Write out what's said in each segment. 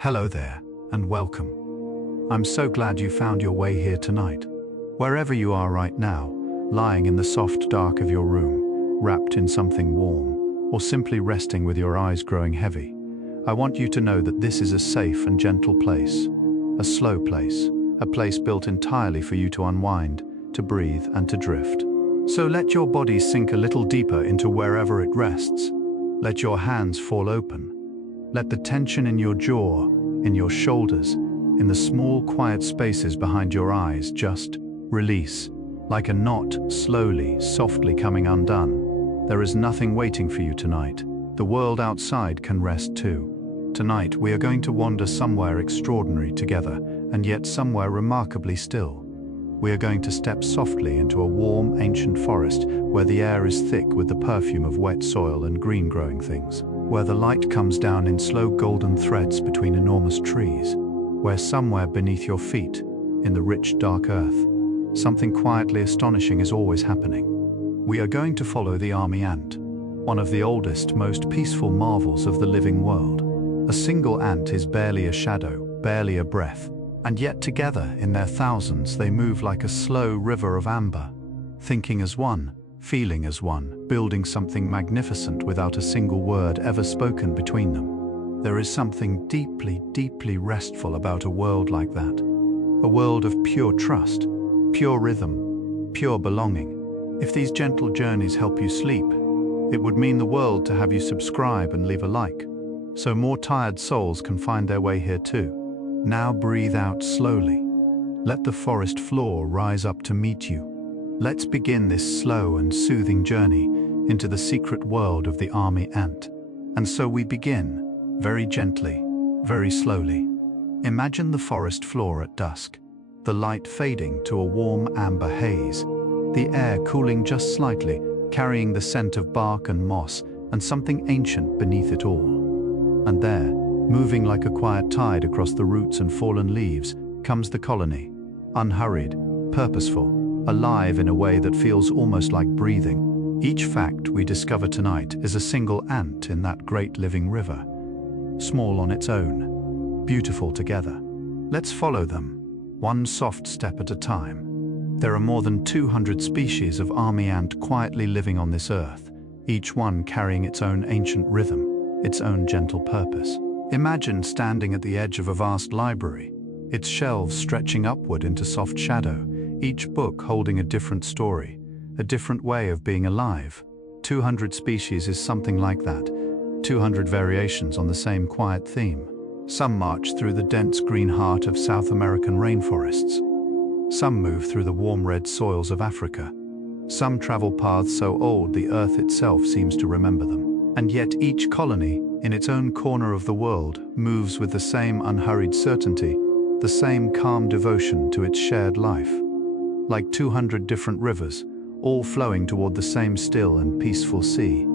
Hello there, and welcome. I'm so glad you found your way here tonight. Wherever you are right now, lying in the soft dark of your room, wrapped in something warm, or simply resting with your eyes growing heavy, I want you to know that this is a safe and gentle place, a slow place, a place built entirely for you to unwind, to breathe, and to drift. So let your body sink a little deeper into wherever it rests. Let your hands fall open. Let the tension in your jaw, in your shoulders, in the small quiet spaces behind your eyes just release, like a knot slowly, softly coming undone. There is nothing waiting for you tonight. The world outside can rest too. Tonight we are going to wander somewhere extraordinary together, and yet somewhere remarkably still. We are going to step softly into a warm, ancient forest where the air is thick with the perfume of wet soil and green growing things, where the light comes down in slow golden threads between enormous trees, where somewhere beneath your feet, in the rich dark earth, something quietly astonishing is always happening. We are going to follow the army ant, one of the oldest, most peaceful marvels of the living world. A single ant is barely a shadow, barely a breath, and yet together, in their thousands, they move like a slow river of amber, thinking as one, feeling as one, building something magnificent without a single word ever spoken between them. There is something deeply, deeply restful about a world like that. A world of pure trust, pure rhythm, pure belonging. If these gentle journeys help you sleep, it would mean the world to have you subscribe and leave a like, so more tired souls can find their way here too. Now breathe out slowly. Let the forest floor rise up to meet you. Let's begin this slow and soothing journey into the secret world of the army ant. And so we begin, very gently, very slowly. Imagine the forest floor at dusk, the light fading to a warm amber haze, the air cooling just slightly, carrying the scent of bark and moss and something ancient beneath it all. And there, moving like a quiet tide across the roots and fallen leaves, comes the colony, unhurried, purposeful, alive in a way that feels almost like breathing. Each fact we discover tonight is a single ant in that great living river, small on its own, beautiful together. Let's follow them, one soft step at a time. There are more than 200 species of army ant quietly living on this earth, each one carrying its own ancient rhythm, its own gentle purpose. Imagine standing at the edge of a vast library, its shelves stretching upward into soft shadow, each book holding a different story, a different way of being alive. 200 species is something like that, 200 variations on the same quiet theme. Some march through the dense green heart of South American rainforests. Some move through the warm red soils of Africa. Some travel paths so old the earth itself seems to remember them. And yet each colony, in its own corner of the world, moves with the same unhurried certainty, the same calm devotion to its shared life. Like 200 different rivers, all flowing toward the same still and peaceful sea.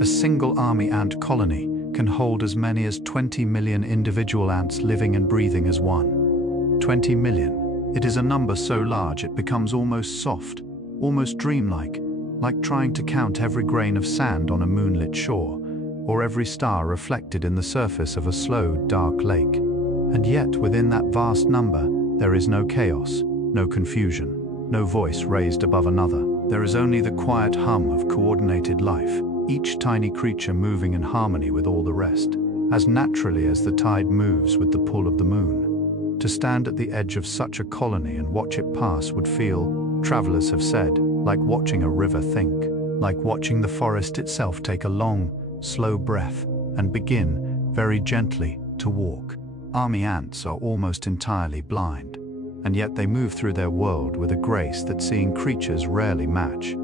A single army ant colony can hold as many as 20 million individual ants living and breathing as one. 20 million. It is a number so large it becomes almost soft, almost dreamlike, like trying to count every grain of sand on a moonlit shore, or every star reflected in the surface of a slow, dark lake. And yet, within that vast number, there is no chaos, no confusion, no voice raised above another. There is only the quiet hum of coordinated life, each tiny creature moving in harmony with all the rest, as naturally as the tide moves with the pull of the moon. To stand at the edge of such a colony and watch it pass would feel, travelers have said, like watching a river think, like watching the forest itself take a long, slow breath and begin, very gently, to walk. Army ants are almost entirely blind, and yet they move through their world with a grace that seeing creatures rarely match.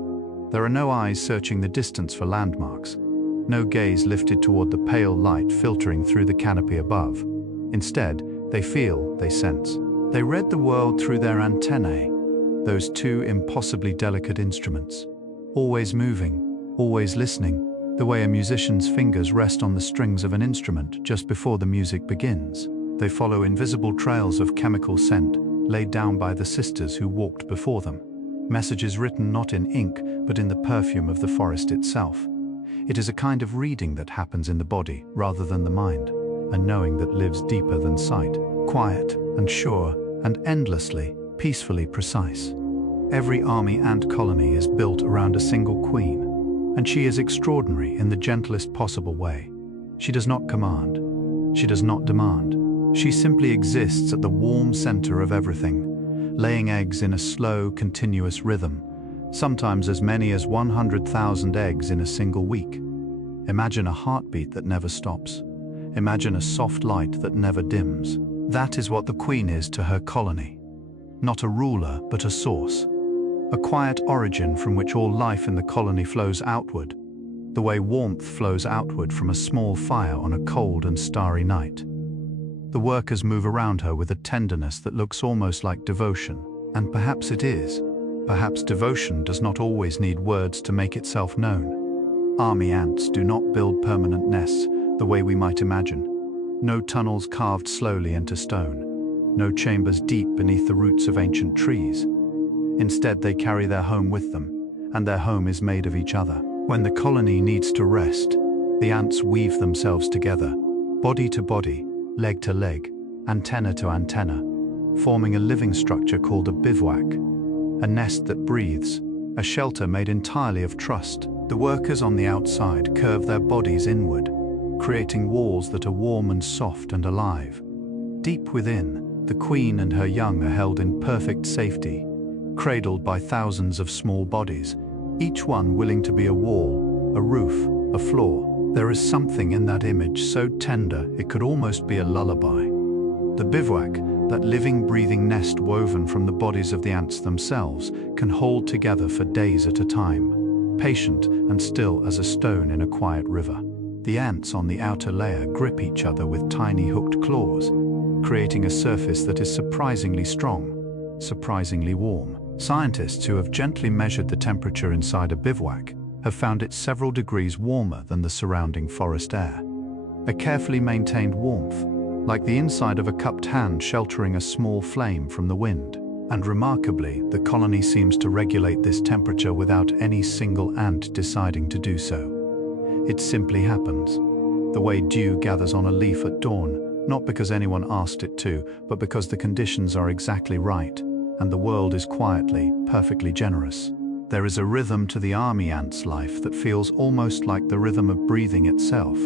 There are no eyes searching the distance for landmarks, no gaze lifted toward the pale light filtering through the canopy above. Instead, they feel, they sense. They read the world through their antennae, those two impossibly delicate instruments, always moving, always listening, the way a musician's fingers rest on the strings of an instrument just before the music begins. They follow invisible trails of chemical scent laid down by the sisters who walked before them. Messages written not in ink, but in the perfume of the forest itself. It is a kind of reading that happens in the body rather than the mind, a knowing that lives deeper than sight, quiet and sure and endlessly, peacefully precise. Every army ant colony is built around a single queen, and she is extraordinary in the gentlest possible way. She does not command. She does not demand. She simply exists at the warm center of everything, laying eggs in a slow, continuous rhythm, sometimes as many as 100,000 eggs in a single week. Imagine a heartbeat that never stops. Imagine a soft light that never dims. That is what the queen is to her colony. Not a ruler, but a source. A quiet origin from which all life in the colony flows outward, the way warmth flows outward from a small fire on a cold and starry night. The workers move around her with a tenderness that looks almost like devotion, and perhaps it is. Perhaps devotion does not always need words to make itself known. Army ants do not build permanent nests the way we might imagine. No tunnels carved slowly into stone. No chambers deep beneath the roots of ancient trees. Instead, they carry their home with them, and their home is made of each other. When the colony needs to rest, the ants weave themselves together, body to body, leg to leg, antenna to antenna, forming a living structure called a bivouac, a nest that breathes, a shelter made entirely of trust. The workers on the outside curve their bodies inward, creating walls that are warm and soft and alive. Deep within, the queen and her young are held in perfect safety, cradled by thousands of small bodies, each one willing to be a wall, a roof, a floor. There is something in that image so tender it could almost be a lullaby. The bivouac, that living, breathing nest woven from the bodies of the ants themselves, can hold together for days at a time, patient and still as a stone in a quiet river. The ants on the outer layer grip each other with tiny hooked claws, creating a surface that is surprisingly strong, surprisingly warm. Scientists who have gently measured the temperature inside a bivouac have found it several degrees warmer than the surrounding forest air. A carefully maintained warmth, like the inside of a cupped hand sheltering a small flame from the wind. And remarkably, the colony seems to regulate this temperature without any single ant deciding to do so. It simply happens, the way dew gathers on a leaf at dawn, not because anyone asked it to, but because the conditions are exactly right, and the world is quietly, perfectly generous. There is a rhythm to the army ant's life that feels almost like the rhythm of breathing itself,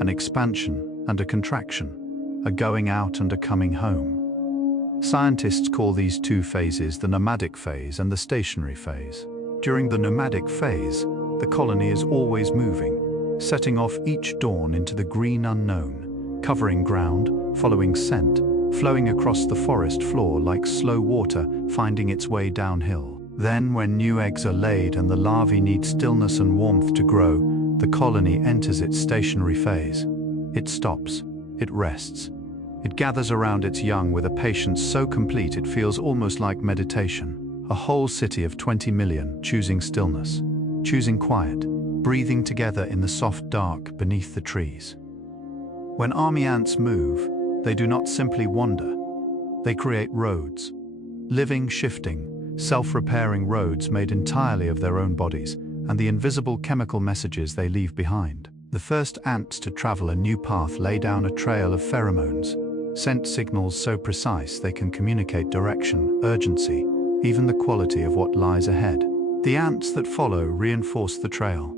an expansion and a contraction, a going out and a coming home. Scientists call these two phases the nomadic phase and the stationary phase. During the nomadic phase, the colony is always moving, setting off each dawn into the green unknown, covering ground, following scent, flowing across the forest floor like slow water finding its way downhill. Then, when new eggs are laid and the larvae need stillness and warmth to grow, the colony enters its stationary phase. It stops. It rests. It gathers around its young with a patience so complete it feels almost like meditation. A whole city of 20 million choosing stillness, choosing quiet, breathing together in the soft dark beneath the trees. When army ants move, they do not simply wander. They create roads. Living, shifting, self-repairing roads made entirely of their own bodies and the invisible chemical messages they leave behind. The first ants to travel a new path lay down a trail of pheromones, scent signals so precise they can communicate direction, urgency, even the quality of what lies ahead. The ants that follow reinforce the trail,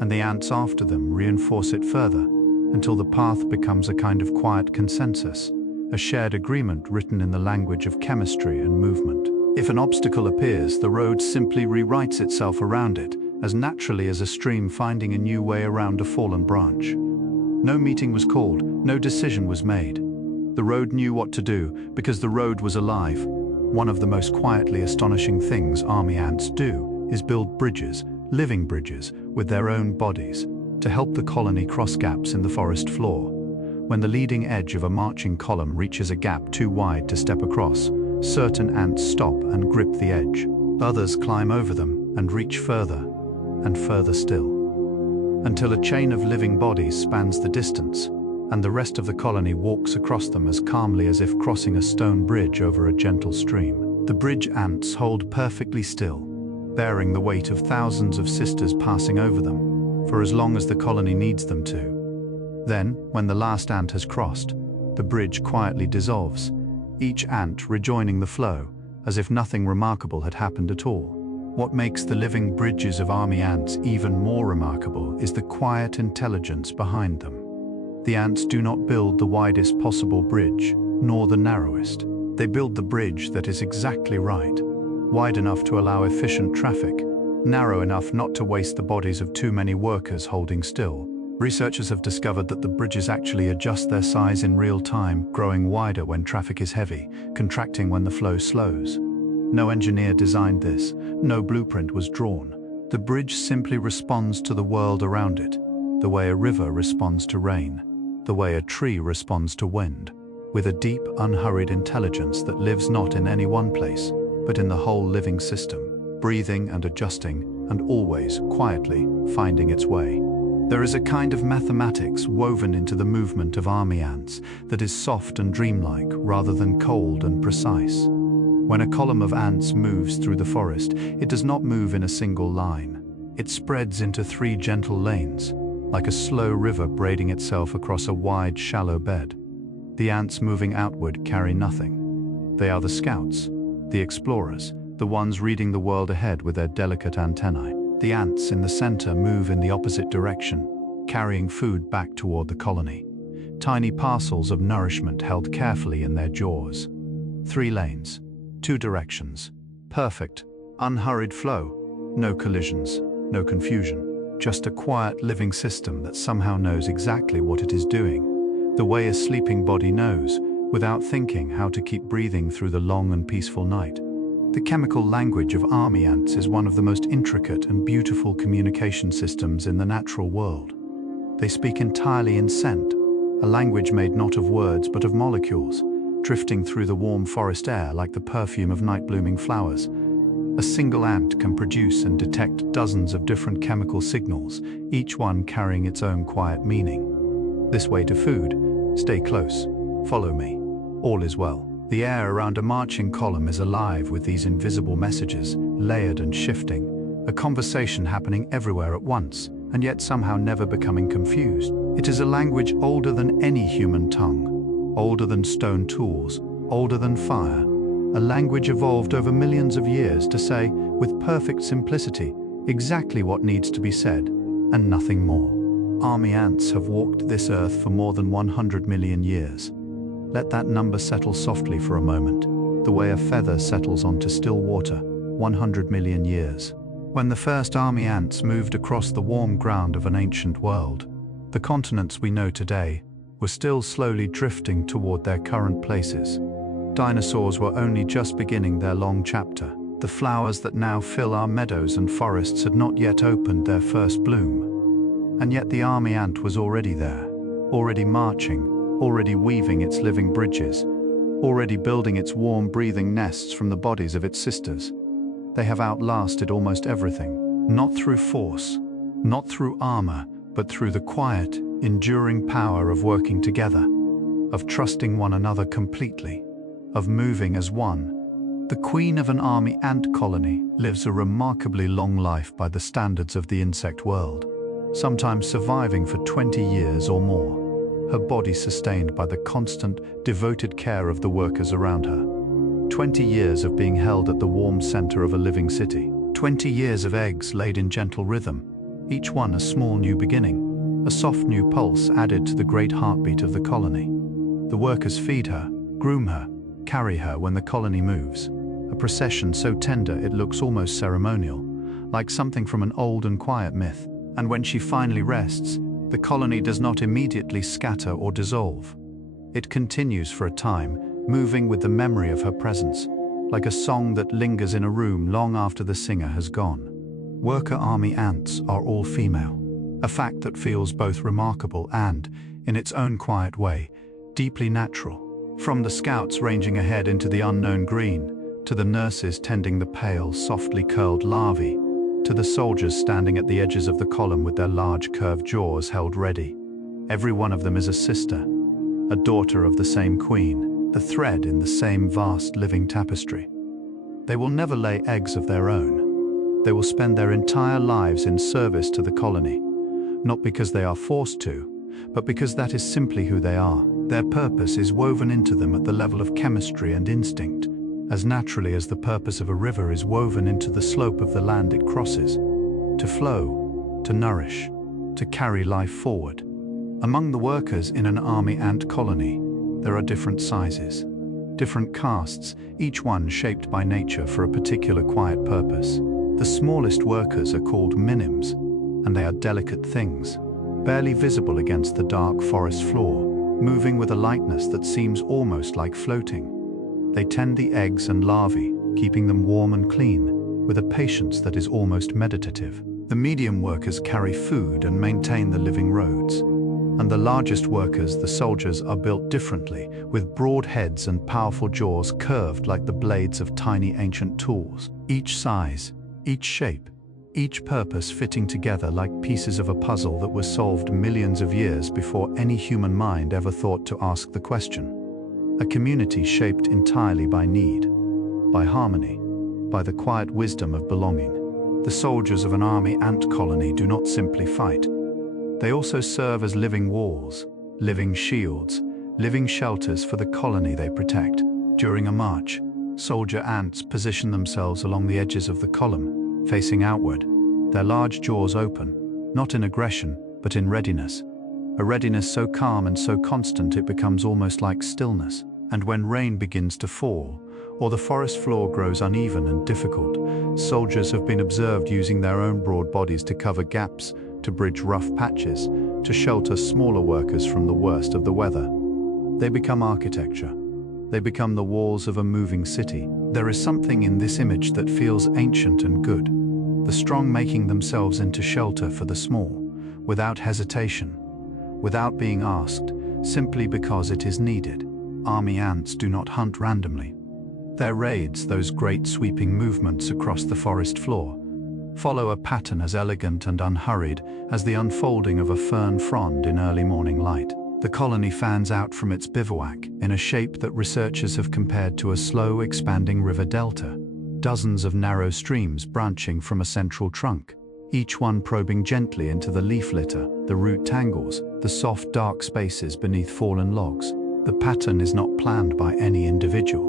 and the ants after them reinforce it further, until the path becomes a kind of quiet consensus, a shared agreement written in the language of chemistry and movement. If an obstacle appears, the road simply rewrites itself around it, as naturally as a stream finding a new way around a fallen branch. No meeting was called, no decision was made. The road knew what to do, because the road was alive. One of the most quietly astonishing things army ants do is build bridges, living bridges, with their own bodies, to help the colony cross gaps in the forest floor. When the leading edge of a marching column reaches a gap too wide to step across, certain ants stop and grip the edge. Others climb over them and reach further, and further still, until a chain of living bodies spans the distance, and the rest of the colony walks across them as calmly as if crossing a stone bridge over a gentle stream. The bridge ants hold perfectly still, bearing the weight of thousands of sisters passing over them, for as long as the colony needs them to. Then, when the last ant has crossed, the bridge quietly dissolves, each ant rejoining the flow, as if nothing remarkable had happened at all. What makes the living bridges of army ants even more remarkable is the quiet intelligence behind them. The ants do not build the widest possible bridge, nor the narrowest. They build the bridge that is exactly right, wide enough to allow efficient traffic, narrow enough not to waste the bodies of too many workers holding still. Researchers have discovered that the bridges actually adjust their size in real time, growing wider when traffic is heavy, contracting when the flow slows. No engineer designed this, no blueprint was drawn. The bridge simply responds to the world around it, the way a river responds to rain, the way a tree responds to wind, with a deep, unhurried intelligence that lives not in any one place, but in the whole living system, breathing and adjusting, and always, quietly, finding its way. There is a kind of mathematics woven into the movement of army ants that is soft and dreamlike rather than cold and precise. When a column of ants moves through the forest, it does not move in a single line. It spreads into 3 gentle lanes, like a slow river braiding itself across a wide, shallow bed. The ants moving outward carry nothing. They are the scouts, the explorers, the ones reading the world ahead with their delicate antennae. The ants in the center move in the opposite direction, carrying food back toward the colony. Tiny parcels of nourishment held carefully in their jaws. 3 lanes, 2 directions. Perfect, unhurried flow. No collisions, no confusion. Just a quiet living system that somehow knows exactly what it is doing, the way a sleeping body knows, without thinking how to keep breathing through the long and peaceful night. The chemical language of army ants is one of the most intricate and beautiful communication systems in the natural world. They speak entirely in scent, a language made not of words but of molecules, drifting through the warm forest air like the perfume of night-blooming flowers. A single ant can produce and detect dozens of different chemical signals, each one carrying its own quiet meaning. This way to food, stay close, follow me, all is well. The air around a marching column is alive with these invisible messages, layered and shifting, a conversation happening everywhere at once, and yet somehow never becoming confused. It is a language older than any human tongue, older than stone tools, older than fire, a language evolved over millions of years to say, with perfect simplicity, exactly what needs to be said, and nothing more. Army ants have walked this earth for more than 100 million years. Let that number settle softly for a moment, the way a feather settles onto still water, 100 million years. When the first army ants moved across the warm ground of an ancient world, the continents we know today were still slowly drifting toward their current places. Dinosaurs were only just beginning their long chapter. The flowers that now fill our meadows and forests had not yet opened their first bloom. And yet the army ant was already there, already marching, already weaving its living bridges, already building its warm breathing nests from the bodies of its sisters. They have outlasted almost everything, not through force, not through armor, but through the quiet, enduring power of working together, of trusting one another completely, of moving as one. The queen of an army ant colony lives a remarkably long life by the standards of the insect world, sometimes surviving for 20 years or more, her body sustained by the constant, devoted care of the workers around her. 20 years of being held at the warm center of a living city. 20 years of eggs laid in gentle rhythm, each one a small new beginning, a soft new pulse added to the great heartbeat of the colony. The workers feed her, groom her, carry her when the colony moves, a procession so tender it looks almost ceremonial, like something from an old and quiet myth. And when she finally rests, the colony does not immediately scatter or dissolve. It continues for a time, moving with the memory of her presence, like a song that lingers in a room long after the singer has gone. Worker army ants are all female, a fact that feels both remarkable and, in its own quiet way, deeply natural. From the scouts ranging ahead into the unknown green, to the nurses tending the pale, softly curled larvae, to the soldiers standing at the edges of the column with their large curved jaws held ready. Every one of them is a sister, a daughter of the same queen, the thread in the same vast living tapestry. They will never lay eggs of their own. They will spend their entire lives in service to the colony, not because they are forced to, but because that is simply who they are. Their purpose is woven into them at the level of chemistry and instinct, as naturally as the purpose of a river is woven into the slope of the land it crosses: to flow, to nourish, to carry life forward. Among the workers in an army ant colony, there are different sizes, different castes, each one shaped by nature for a particular quiet purpose. The smallest workers are called minims, and they are delicate things, barely visible against the dark forest floor, moving with a lightness that seems almost like floating. They tend the eggs and larvae, keeping them warm and clean, with a patience that is almost meditative. The medium workers carry food and maintain the living roads. And the largest workers, the soldiers, are built differently, with broad heads and powerful jaws curved like the blades of tiny ancient tools. Each size, each shape, each purpose fitting together like pieces of a puzzle that was solved millions of years before any human mind ever thought to ask the question. A community shaped entirely by need, by harmony, by the quiet wisdom of belonging. The soldiers of an army ant colony do not simply fight. They also serve as living walls, living shields, living shelters for the colony they protect. During a march, soldier ants position themselves along the edges of the column, facing outward, their large jaws open, not in aggression, but in readiness. A readiness so calm and so constant it becomes almost like stillness. And when rain begins to fall, or the forest floor grows uneven and difficult, soldiers have been observed using their own broad bodies to cover gaps, to bridge rough patches, to shelter smaller workers from the worst of the weather. They become architecture. They become the walls of a moving city. There is something in this image that feels ancient and good. The strong making themselves into shelter for the small, without hesitation, without being asked, simply because it is needed. Army ants do not hunt randomly. Their raids, those great sweeping movements across the forest floor, follow a pattern as elegant and unhurried as the unfolding of a fern frond in early morning light. The colony fans out from its bivouac in a shape that researchers have compared to a slow, expanding river delta. Dozens of narrow streams branching from a central trunk, each one probing gently into the leaf litter, the root tangles, the soft, dark spaces beneath fallen logs. The pattern is not planned by any individual.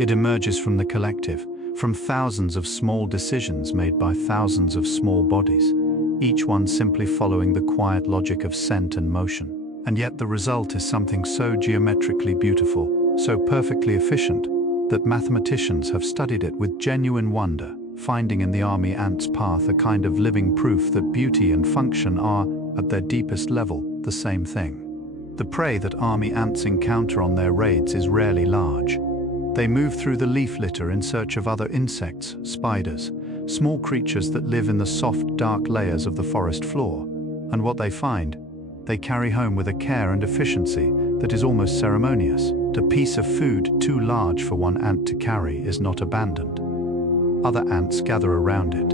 It emerges from the collective, from thousands of small decisions made by thousands of small bodies, each one simply following the quiet logic of scent and motion. And yet the result is something so geometrically beautiful, so perfectly efficient, that mathematicians have studied it with genuine wonder, finding in the army ant's path a kind of living proof that beauty and function are, at their deepest level, the same thing. The prey that army ants encounter on their raids is rarely large. They move through the leaf litter in search of other insects, spiders, small creatures that live in the soft, dark layers of the forest floor. And what they find, they carry home with a care and efficiency that is almost ceremonious. A piece of food too large for one ant to carry is not abandoned. Other ants gather around it,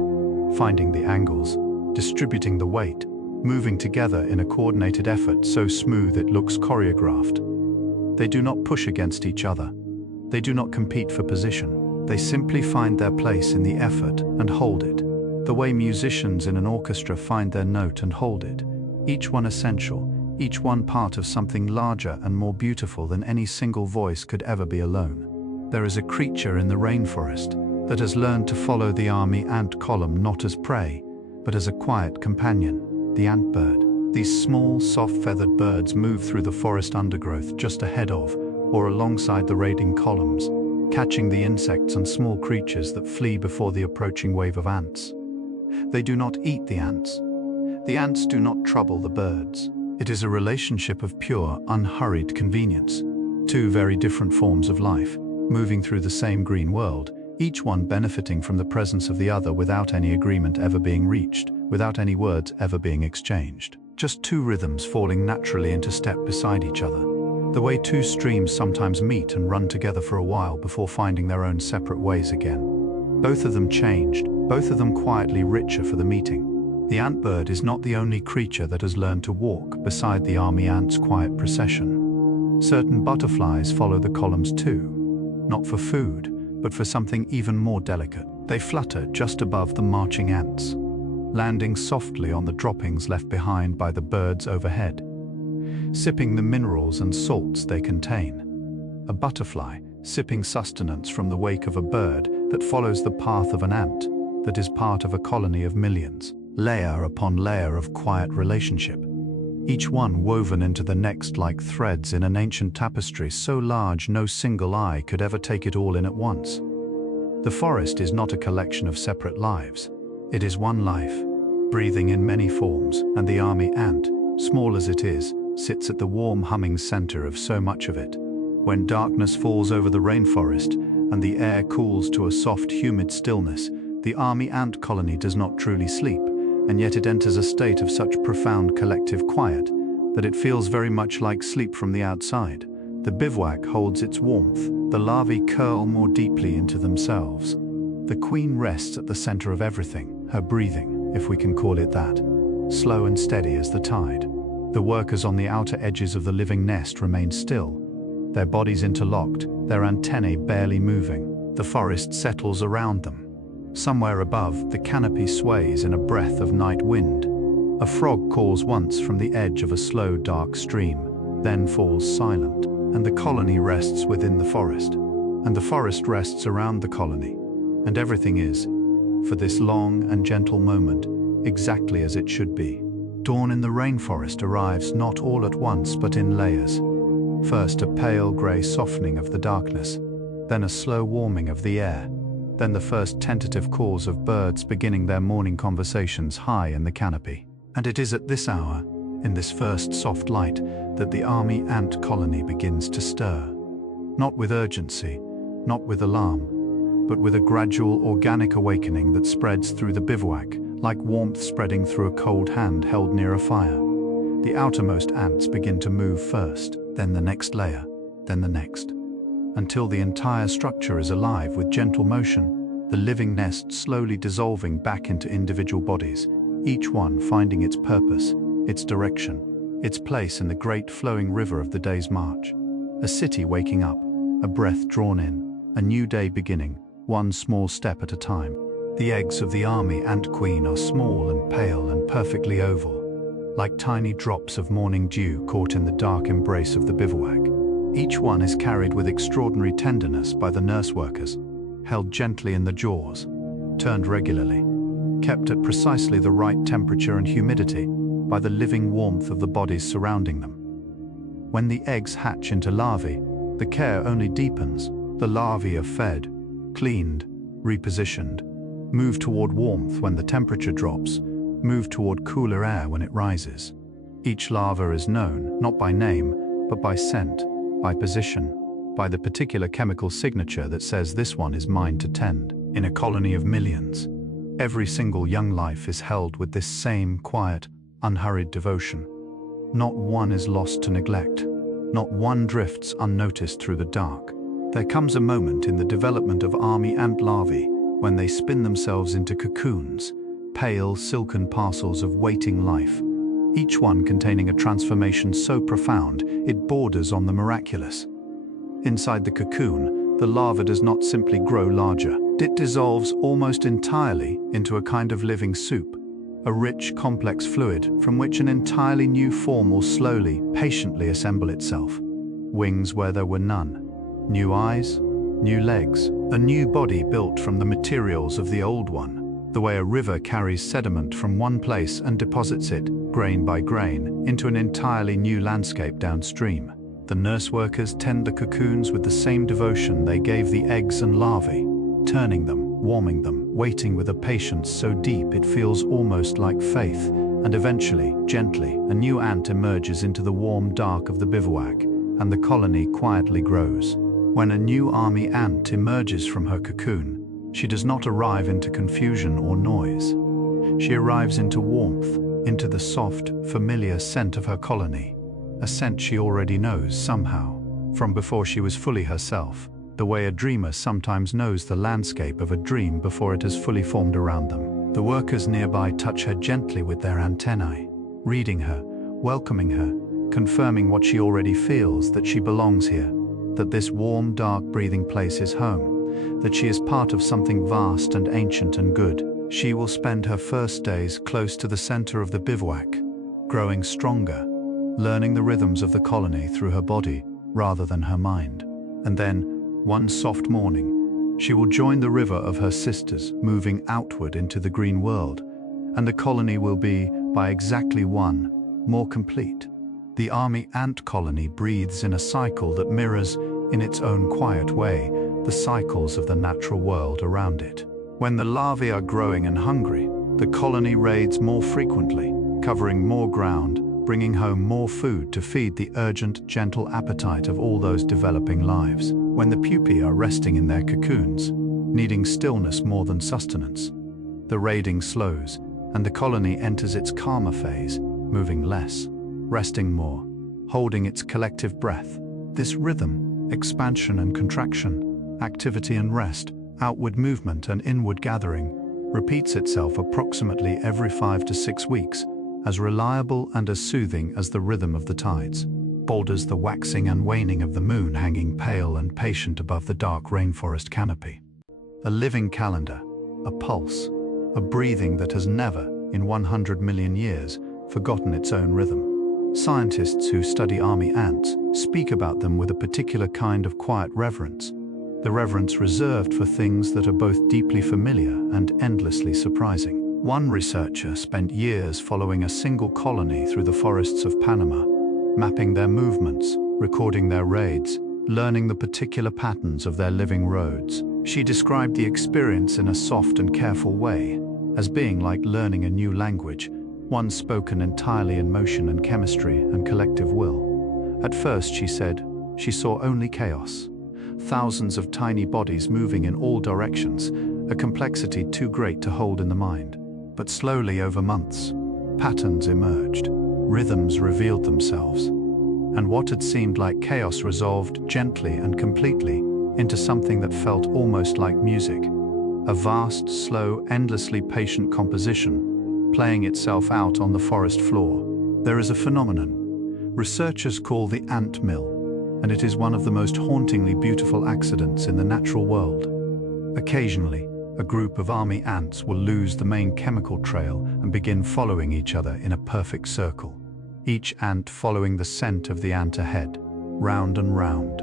finding the angles, distributing the weight, moving together in a coordinated effort so smooth it looks choreographed. They do not push against each other. They do not compete for position. They simply find their place in the effort and hold it, the way musicians in an orchestra find their note and hold it, each one essential, each one part of something larger and more beautiful than any single voice could ever be alone. There is a creature in the rainforest that has learned to follow the army ant column not as prey, but as a quiet companion, the antbird. These small, soft-feathered birds move through the forest undergrowth just ahead of, or alongside the raiding columns, catching the insects and small creatures that flee before the approaching wave of ants. They do not eat the ants. The ants do not trouble the birds. It is a relationship of pure, unhurried convenience. Two very different forms of life, moving through the same green world, each one benefiting from the presence of the other without any agreement ever being reached, without any words ever being exchanged. Just two rhythms falling naturally into step beside each other. The way two streams sometimes meet and run together for a while before finding their own separate ways again. Both of them changed, both of them quietly richer for the meeting. The antbird is not the only creature that has learned to walk beside the army ant's quiet procession. Certain butterflies follow the columns too, not for food, but for something even more delicate. They flutter just above the marching ants, landing softly on the droppings left behind by the birds overhead. sipping the minerals and salts they contain. A butterfly, sipping sustenance from the wake of a bird that follows the path of an ant, that is part of a colony of millions, layer upon layer of quiet relationship, each one woven into the next like threads in an ancient tapestry so large no single eye could ever take it all in at once. The forest is not a collection of separate lives. It is one life, breathing in many forms, and the army ant, small as it is, sits at the warm humming center of so much of it. When darkness falls over the rainforest and the air cools to a soft, humid stillness, the army ant colony does not truly sleep, and yet it enters a state of such profound collective quiet that it feels very much like sleep from the outside. The bivouac holds its warmth, the larvae curl more deeply into themselves. The queen rests at the center of everything, her breathing, if we can call it that, slow and steady as the tide. The workers on the outer edges of the living nest remain still, their bodies interlocked, their antennae barely moving. The forest settles around them. Somewhere above, the canopy sways in a breath of night wind. A frog calls once from the edge of a slow, dark stream, then falls silent, and the colony rests within the forest, and the forest rests around the colony, and everything is, for this long and gentle moment, exactly as it should be. Dawn in the rainforest arrives not all at once but in layers. First a pale grey softening of the darkness, then a slow warming of the air, then the first tentative calls of birds beginning their morning conversations high in the canopy. And it is at this hour, in this first soft light, that the army ant colony begins to stir. Not with urgency, not with alarm, but with a gradual organic awakening that spreads through the bivouac, like warmth spreading through a cold hand held near a fire. The outermost ants begin to move first, then the next layer, then the next, until the entire structure is alive with gentle motion, the living nest slowly dissolving back into individual bodies, each one finding its purpose, its direction, its place in the great flowing river of the day's march. A city waking up, a breath drawn in, a new day beginning, one small step at a time. The eggs of the army ant queen are small and pale and perfectly oval, like tiny drops of morning dew caught in the dark embrace of the bivouac. Each one is carried with extraordinary tenderness by the nurse workers, held gently in the jaws, turned regularly, kept at precisely the right temperature and humidity by the living warmth of the bodies surrounding them. When the eggs hatch into larvae, the care only deepens. The larvae are fed, cleaned, repositioned, move toward warmth when the temperature drops, move toward cooler air when it rises. Each larva is known, not by name, but by scent, by position, by the particular chemical signature that says this one is mine to tend. In a colony of millions, every single young life is held with this same quiet, unhurried devotion. Not one is lost to neglect, not one drifts unnoticed through the dark. There comes a moment in the development of army ant larvae when they spin themselves into cocoons, pale, silken parcels of waiting life, each one containing a transformation so profound it borders on the miraculous. Inside the cocoon, the larva does not simply grow larger. It dissolves almost entirely into a kind of living soup, a rich, complex fluid from which an entirely new form will slowly, patiently assemble itself. Wings where there were none, new eyes, new legs, a new body built from the materials of the old one. The way a river carries sediment from one place and deposits it, grain by grain, into an entirely new landscape downstream. The nurse workers tend the cocoons with the same devotion they gave the eggs and larvae, turning them, warming them, waiting with a patience so deep it feels almost like faith, and eventually, gently, a new ant emerges into the warm dark of the bivouac, and the colony quietly grows. When a new army ant emerges from her cocoon, she does not arrive into confusion or noise. She arrives into warmth, into the soft, familiar scent of her colony, a scent she already knows somehow, from before she was fully herself, the way a dreamer sometimes knows the landscape of a dream before it has fully formed around them. The workers nearby touch her gently with their antennae, reading her, welcoming her, confirming what she already feels, that she belongs here, that this warm, dark, breathing place is home, that she is part of something vast and ancient and good. She will spend her first days close to the center of the bivouac, growing stronger, learning the rhythms of the colony through her body rather than her mind. And then, one soft morning, she will join the river of her sisters, moving outward into the green world, and the colony will be, by exactly one, more complete. The army ant colony breathes in a cycle that mirrors, in its own quiet way, the cycles of the natural world around it. When the larvae are growing and hungry, the colony raids more frequently, covering more ground, bringing home more food to feed the urgent, gentle appetite of all those developing lives. When the pupae are resting in their cocoons, needing stillness more than sustenance, the raiding slows, and the colony enters its calmer phase, moving less, resting more, holding its collective breath. This rhythm, expansion and contraction, activity and rest, outward movement and inward gathering, repeats itself approximately every 5 to 6 weeks, as reliable and as soothing as the rhythm of the tides, bold as the waxing and waning of the moon hanging pale and patient above the dark rainforest canopy. A living calendar, a pulse, a breathing that has never, in 100 million years, forgotten its own rhythm. Scientists who study army ants speak about them with a particular kind of quiet reverence, the reverence reserved for things that are both deeply familiar and endlessly surprising. One researcher spent years following a single colony through the forests of Panama, mapping their movements, recording their raids, learning the particular patterns of their living roads. She described the experience in a soft and careful way, as being like learning a new language, one spoken entirely in motion and chemistry and collective will. At first, she said, she saw only chaos. Thousands of tiny bodies moving in all directions, a complexity too great to hold in the mind. But slowly over months, patterns emerged, rhythms revealed themselves, and what had seemed like chaos resolved gently and completely into something that felt almost like music, a vast, slow, endlessly patient composition playing itself out on the forest floor. There is a phenomenon researchers call the ant mill, and it is one of the most hauntingly beautiful accidents in the natural world. Occasionally, a group of army ants will lose the main chemical trail and begin following each other in a perfect circle, each ant following the scent of the ant ahead, round and round,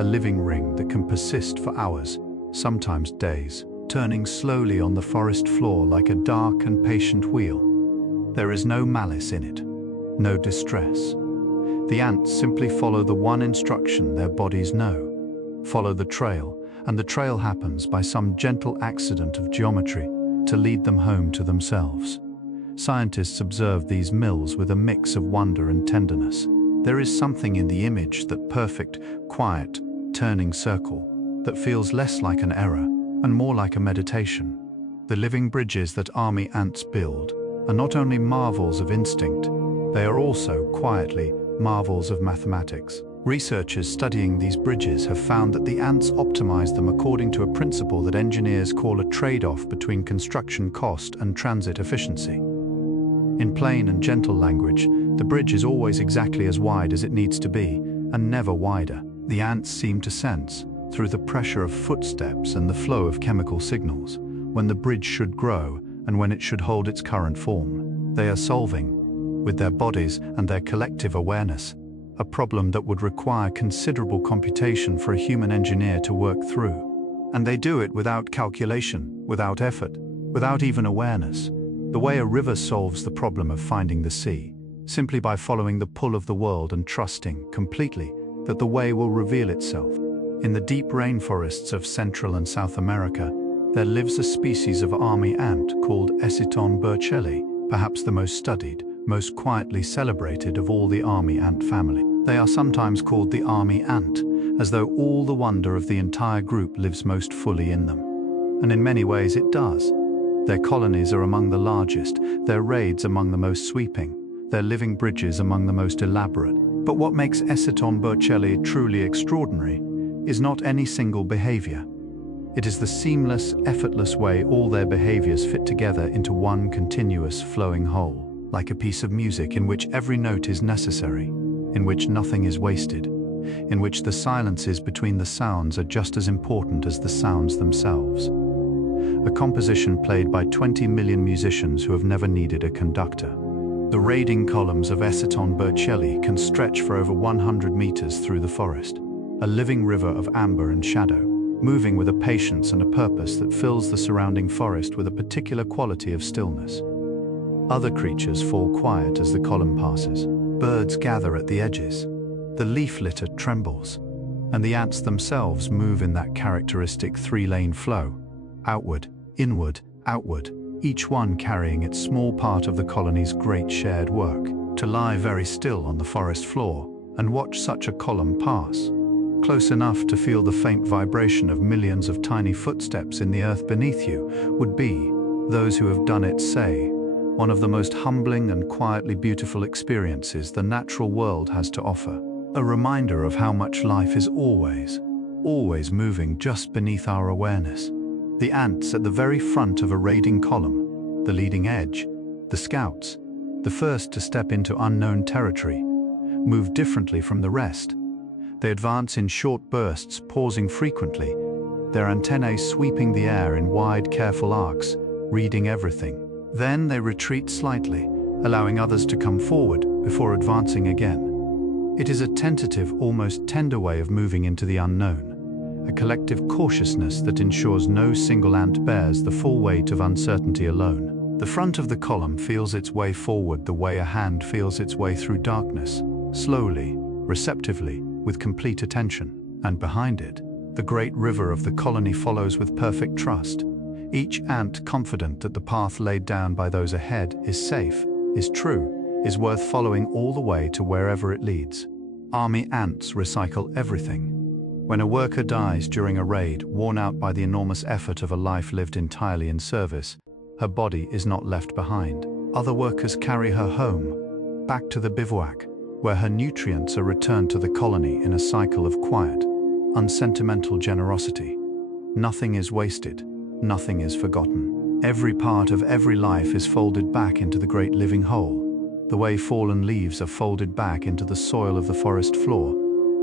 a living ring that can persist for hours, sometimes days, turning slowly on the forest floor like a dark and patient wheel. There is no malice in it, no distress. The ants simply follow the one instruction their bodies know: follow the trail, and the trail happens by some gentle accident of geometry to lead them home to themselves. Scientists observe these mills with a mix of wonder and tenderness. There is something in the image, that perfect, quiet, turning circle, that feels less like an error and more like a meditation. The living bridges that army ants build are not only marvels of instinct, they are also, quietly, marvels of mathematics. Researchers studying these bridges have found that the ants optimize them according to a principle that engineers call a trade-off between construction cost and transit efficiency. In plain and gentle language, the bridge is always exactly as wide as it needs to be, and never wider. The ants seem to sense, through the pressure of footsteps and the flow of chemical signals, when the bridge should grow and when it should hold its current form. They are solving, with their bodies and their collective awareness, a problem that would require considerable computation for a human engineer to work through. And they do it without calculation, without effort, without even awareness. The way a river solves the problem of finding the sea, simply by following the pull of the world and trusting completely that the way will reveal itself. In the deep rainforests of Central and South America, there lives a species of army ant called Eciton burchelli, perhaps the most studied, most quietly celebrated of all the army ant family. They are sometimes called the army ant, as though all the wonder of the entire group lives most fully in them. And in many ways it does. Their colonies are among the largest, their raids among the most sweeping, their living bridges among the most elaborate. But what makes Eciton burchelli truly extraordinary is not any single behavior. It is the seamless, effortless way all their behaviors fit together into one continuous, flowing whole. Like a piece of music in which every note is necessary, in which nothing is wasted, in which the silences between the sounds are just as important as the sounds themselves. A composition played by 20 million musicians who have never needed a conductor. The raiding columns of Eciton burchellii can stretch for over 100 meters through the forest, a living river of amber and shadow, moving with a patience and a purpose that fills the surrounding forest with a particular quality of stillness. Other creatures fall quiet as the column passes. Birds gather at the edges. The leaf litter trembles, and the ants themselves move in that characteristic three-lane flow, outward, inward, outward, each one carrying its small part of the colony's great shared work. To lie very still on the forest floor and watch such a column pass, close enough to feel the faint vibration of millions of tiny footsteps in the earth beneath you, would be, those who have done it say, one of the most humbling and quietly beautiful experiences the natural world has to offer. A reminder of how much life is always moving just beneath our awareness. The ants at the very front of a raiding column, the leading edge, the scouts, the first to step into unknown territory, move differently from the rest. They advance in short bursts, pausing frequently, their antennae sweeping the air in wide, careful arcs, reading everything. Then they retreat slightly, allowing others to come forward before advancing again. It is a tentative, almost tender way of moving into the unknown, a collective cautiousness that ensures no single ant bears the full weight of uncertainty alone. The front of the column feels its way forward the way a hand feels its way through darkness, slowly, receptively, with complete attention. And behind it, the great river of the colony follows with perfect trust, each ant confident that the path laid down by those ahead is safe, is true, is worth following all the way to wherever it leads. Army ants recycle everything. When a worker dies during a raid, worn out by the enormous effort of a life lived entirely in service, her body is not left behind. Other workers carry her home, back to the bivouac, where her nutrients are returned to the colony in a cycle of quiet, unsentimental generosity. Nothing is wasted. Nothing is forgotten. Every part of every life is folded back into the great living whole, the way fallen leaves are folded back into the soil of the forest floor,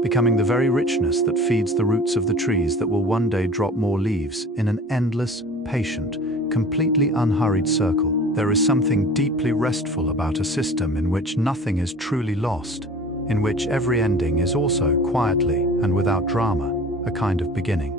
becoming the very richness that feeds the roots of the trees that will one day drop more leaves in an endless, patient, completely unhurried circle. There is something deeply restful about a system in which nothing is truly lost, in which every ending is also quietly and without drama, a kind of beginning.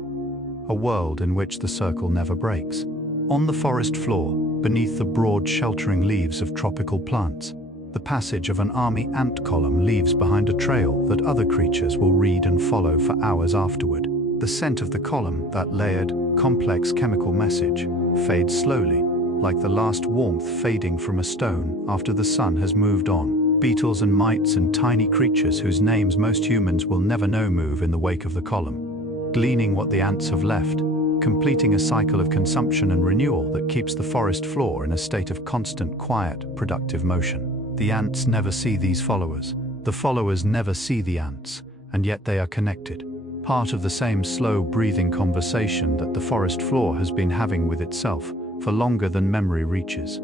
A world in which the circle never breaks. On the forest floor, beneath the broad sheltering leaves of tropical plants, the passage of an army ant column leaves behind a trail that other creatures will read and follow for hours afterward. The scent of the column, that layered, complex chemical message, fades slowly, like the last warmth fading from a stone after the sun has moved on. Beetles and mites and tiny creatures whose names most humans will never know move in the wake of the column, gleaning what the ants have left, completing a cycle of consumption and renewal that keeps the forest floor in a state of constant, quiet, productive motion. The ants never see these followers. The followers never see the ants, and yet they are connected, part of the same slow, breathing conversation that the forest floor has been having with itself for longer than memory reaches.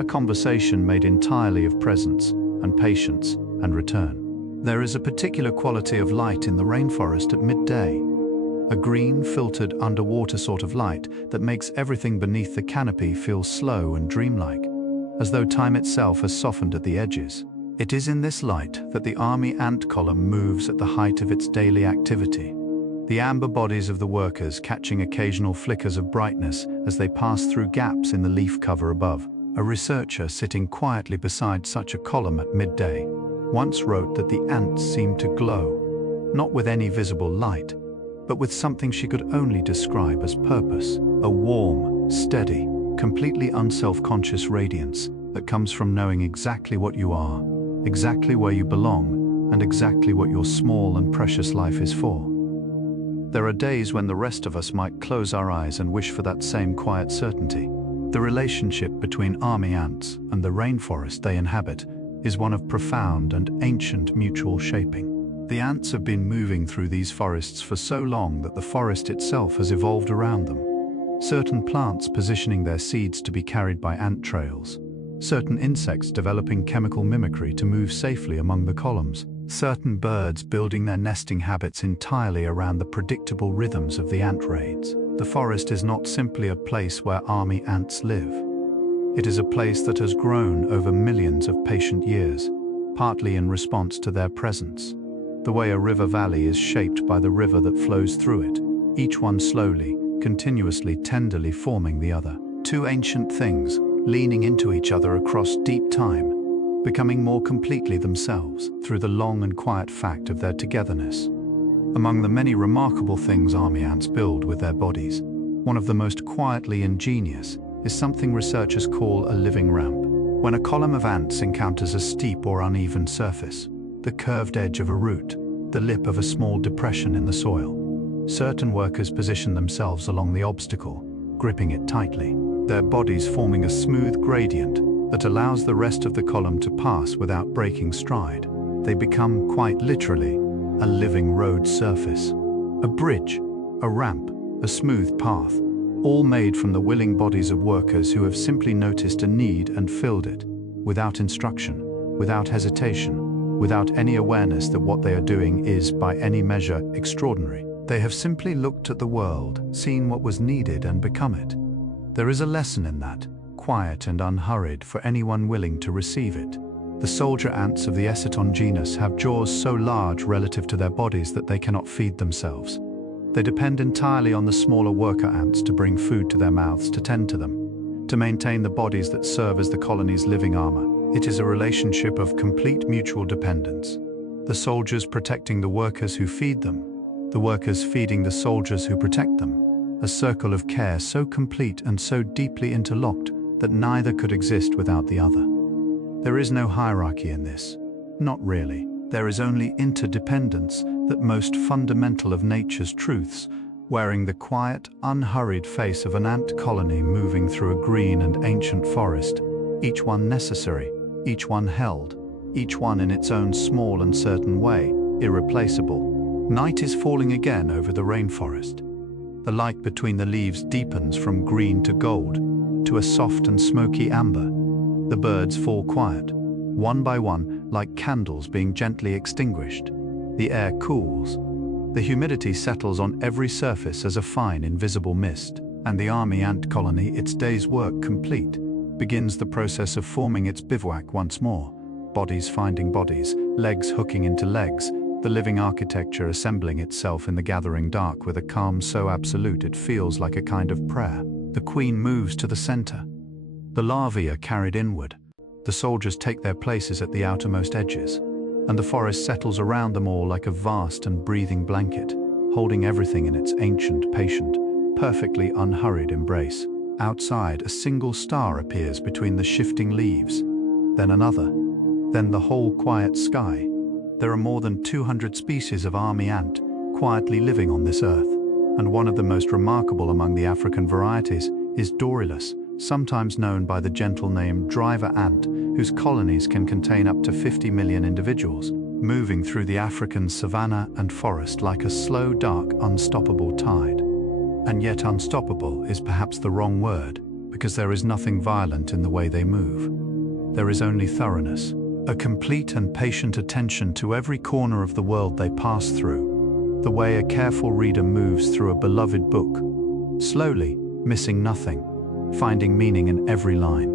A conversation made entirely of presence and patience and return. There is a particular quality of light in the rainforest at midday, a green, filtered, underwater sort of light that makes everything beneath the canopy feel slow and dreamlike, as though time itself has softened at the edges. It is in this light that the army ant column moves at the height of its daily activity, the amber bodies of the workers catching occasional flickers of brightness as they pass through gaps in the leaf cover above. A researcher sitting quietly beside such a column at midday once wrote that the ants seemed to glow, not with any visible light, but with something she could only describe as purpose, a warm, steady, completely unself-conscious radiance that comes from knowing exactly what you are, exactly where you belong, and exactly what your small and precious life is for. There are days when the rest of us might close our eyes and wish for that same quiet certainty. The relationship between army ants and the rainforest they inhabit is one of profound and ancient mutual shaping. The ants have been moving through these forests for so long that the forest itself has evolved around them. Certain plants positioning their seeds to be carried by ant trails. Certain insects developing chemical mimicry to move safely among the columns. Certain birds building their nesting habits entirely around the predictable rhythms of the ant raids. The forest is not simply a place where army ants live. It is a place that has grown over millions of patient years, partly in response to their presence. The way a river valley is shaped by the river that flows through it, each one slowly, continuously, tenderly forming the other. Two ancient things, leaning into each other across deep time, becoming more completely themselves through the long and quiet fact of their togetherness. Among the many remarkable things army ants build with their bodies, one of the most quietly ingenious is something researchers call a living ramp. When a column of ants encounters a steep or uneven surface, the curved edge of a root, the lip of a small depression in the soil, certain workers position themselves along the obstacle, gripping it tightly, their bodies forming a smooth gradient that allows the rest of the column to pass without breaking stride. They become, quite literally, a living road surface, a bridge, a ramp, a smooth path, all made from the willing bodies of workers who have simply noticed a need and filled it, without instruction, without hesitation, without any awareness that what they are doing is, by any measure, extraordinary. They have simply looked at the world, seen what was needed and become it. There is a lesson in that, quiet and unhurried for anyone willing to receive it. The soldier ants of the Eciton genus have jaws so large relative to their bodies that they cannot feed themselves. They depend entirely on the smaller worker ants to bring food to their mouths to tend to them, to maintain the bodies that serve as the colony's living armor. It is a relationship of complete mutual dependence. The soldiers protecting the workers who feed them, the workers feeding the soldiers who protect them, a circle of care so complete and so deeply interlocked that neither could exist without the other. There is no hierarchy in this. Not really. There is only interdependence, that most fundamental of nature's truths, wearing the quiet, unhurried face of an ant colony moving through a green and ancient forest, each one necessary, each one held, each one in its own small and certain way, irreplaceable. Night is falling again over the rainforest. The light between the leaves deepens from green to gold, to a soft and smoky amber. The birds fall quiet, one by one, like candles being gently extinguished. The air cools. The humidity settles on every surface as a fine, invisible mist, and the army ant colony, its day's work complete, begins the process of forming its bivouac once more, bodies finding bodies, legs hooking into legs, the living architecture assembling itself in the gathering dark with a calm so absolute it feels like a kind of prayer. The queen moves to the center. The larvae are carried inward. The soldiers take their places at the outermost edges, and the forest settles around them all like a vast and breathing blanket, holding everything in its ancient, patient, perfectly unhurried embrace. Outside, a single star appears between the shifting leaves, then another, then the whole quiet sky. There are more than 200 species of army ant quietly living on this earth, and one of the most remarkable among the African varieties is Dorylus, sometimes known by the gentle name driver ant, whose colonies can contain up to 50 million individuals, moving through the African savanna and forest like a slow, dark, unstoppable tide. And yet unstoppable is perhaps the wrong word, because there is nothing violent in the way they move. There is only thoroughness, a complete and patient attention to every corner of the world they pass through, the way a careful reader moves through a beloved book, slowly, missing nothing, finding meaning in every line.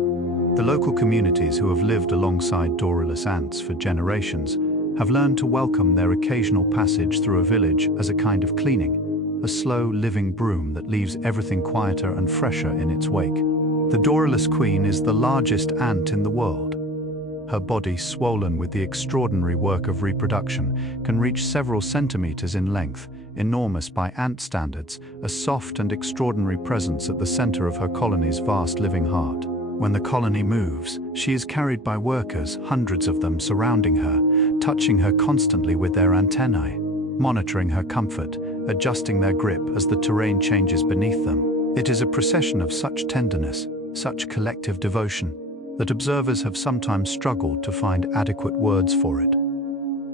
The local communities who have lived alongside Dorylus ants for generations have learned to welcome their occasional passage through a village as a kind of cleaning, a slow, living broom that leaves everything quieter and fresher in its wake. The Dorylus queen is the largest ant in the world. Her body, swollen with the extraordinary work of reproduction, can reach several centimeters in length, enormous by ant standards, a soft and extraordinary presence at the center of her colony's vast living heart. When the colony moves, she is carried by workers, hundreds of them surrounding her, touching her constantly with their antennae, monitoring her comfort, adjusting their grip as the terrain changes beneath them. It is a procession of such tenderness, such collective devotion, that observers have sometimes struggled to find adequate words for it.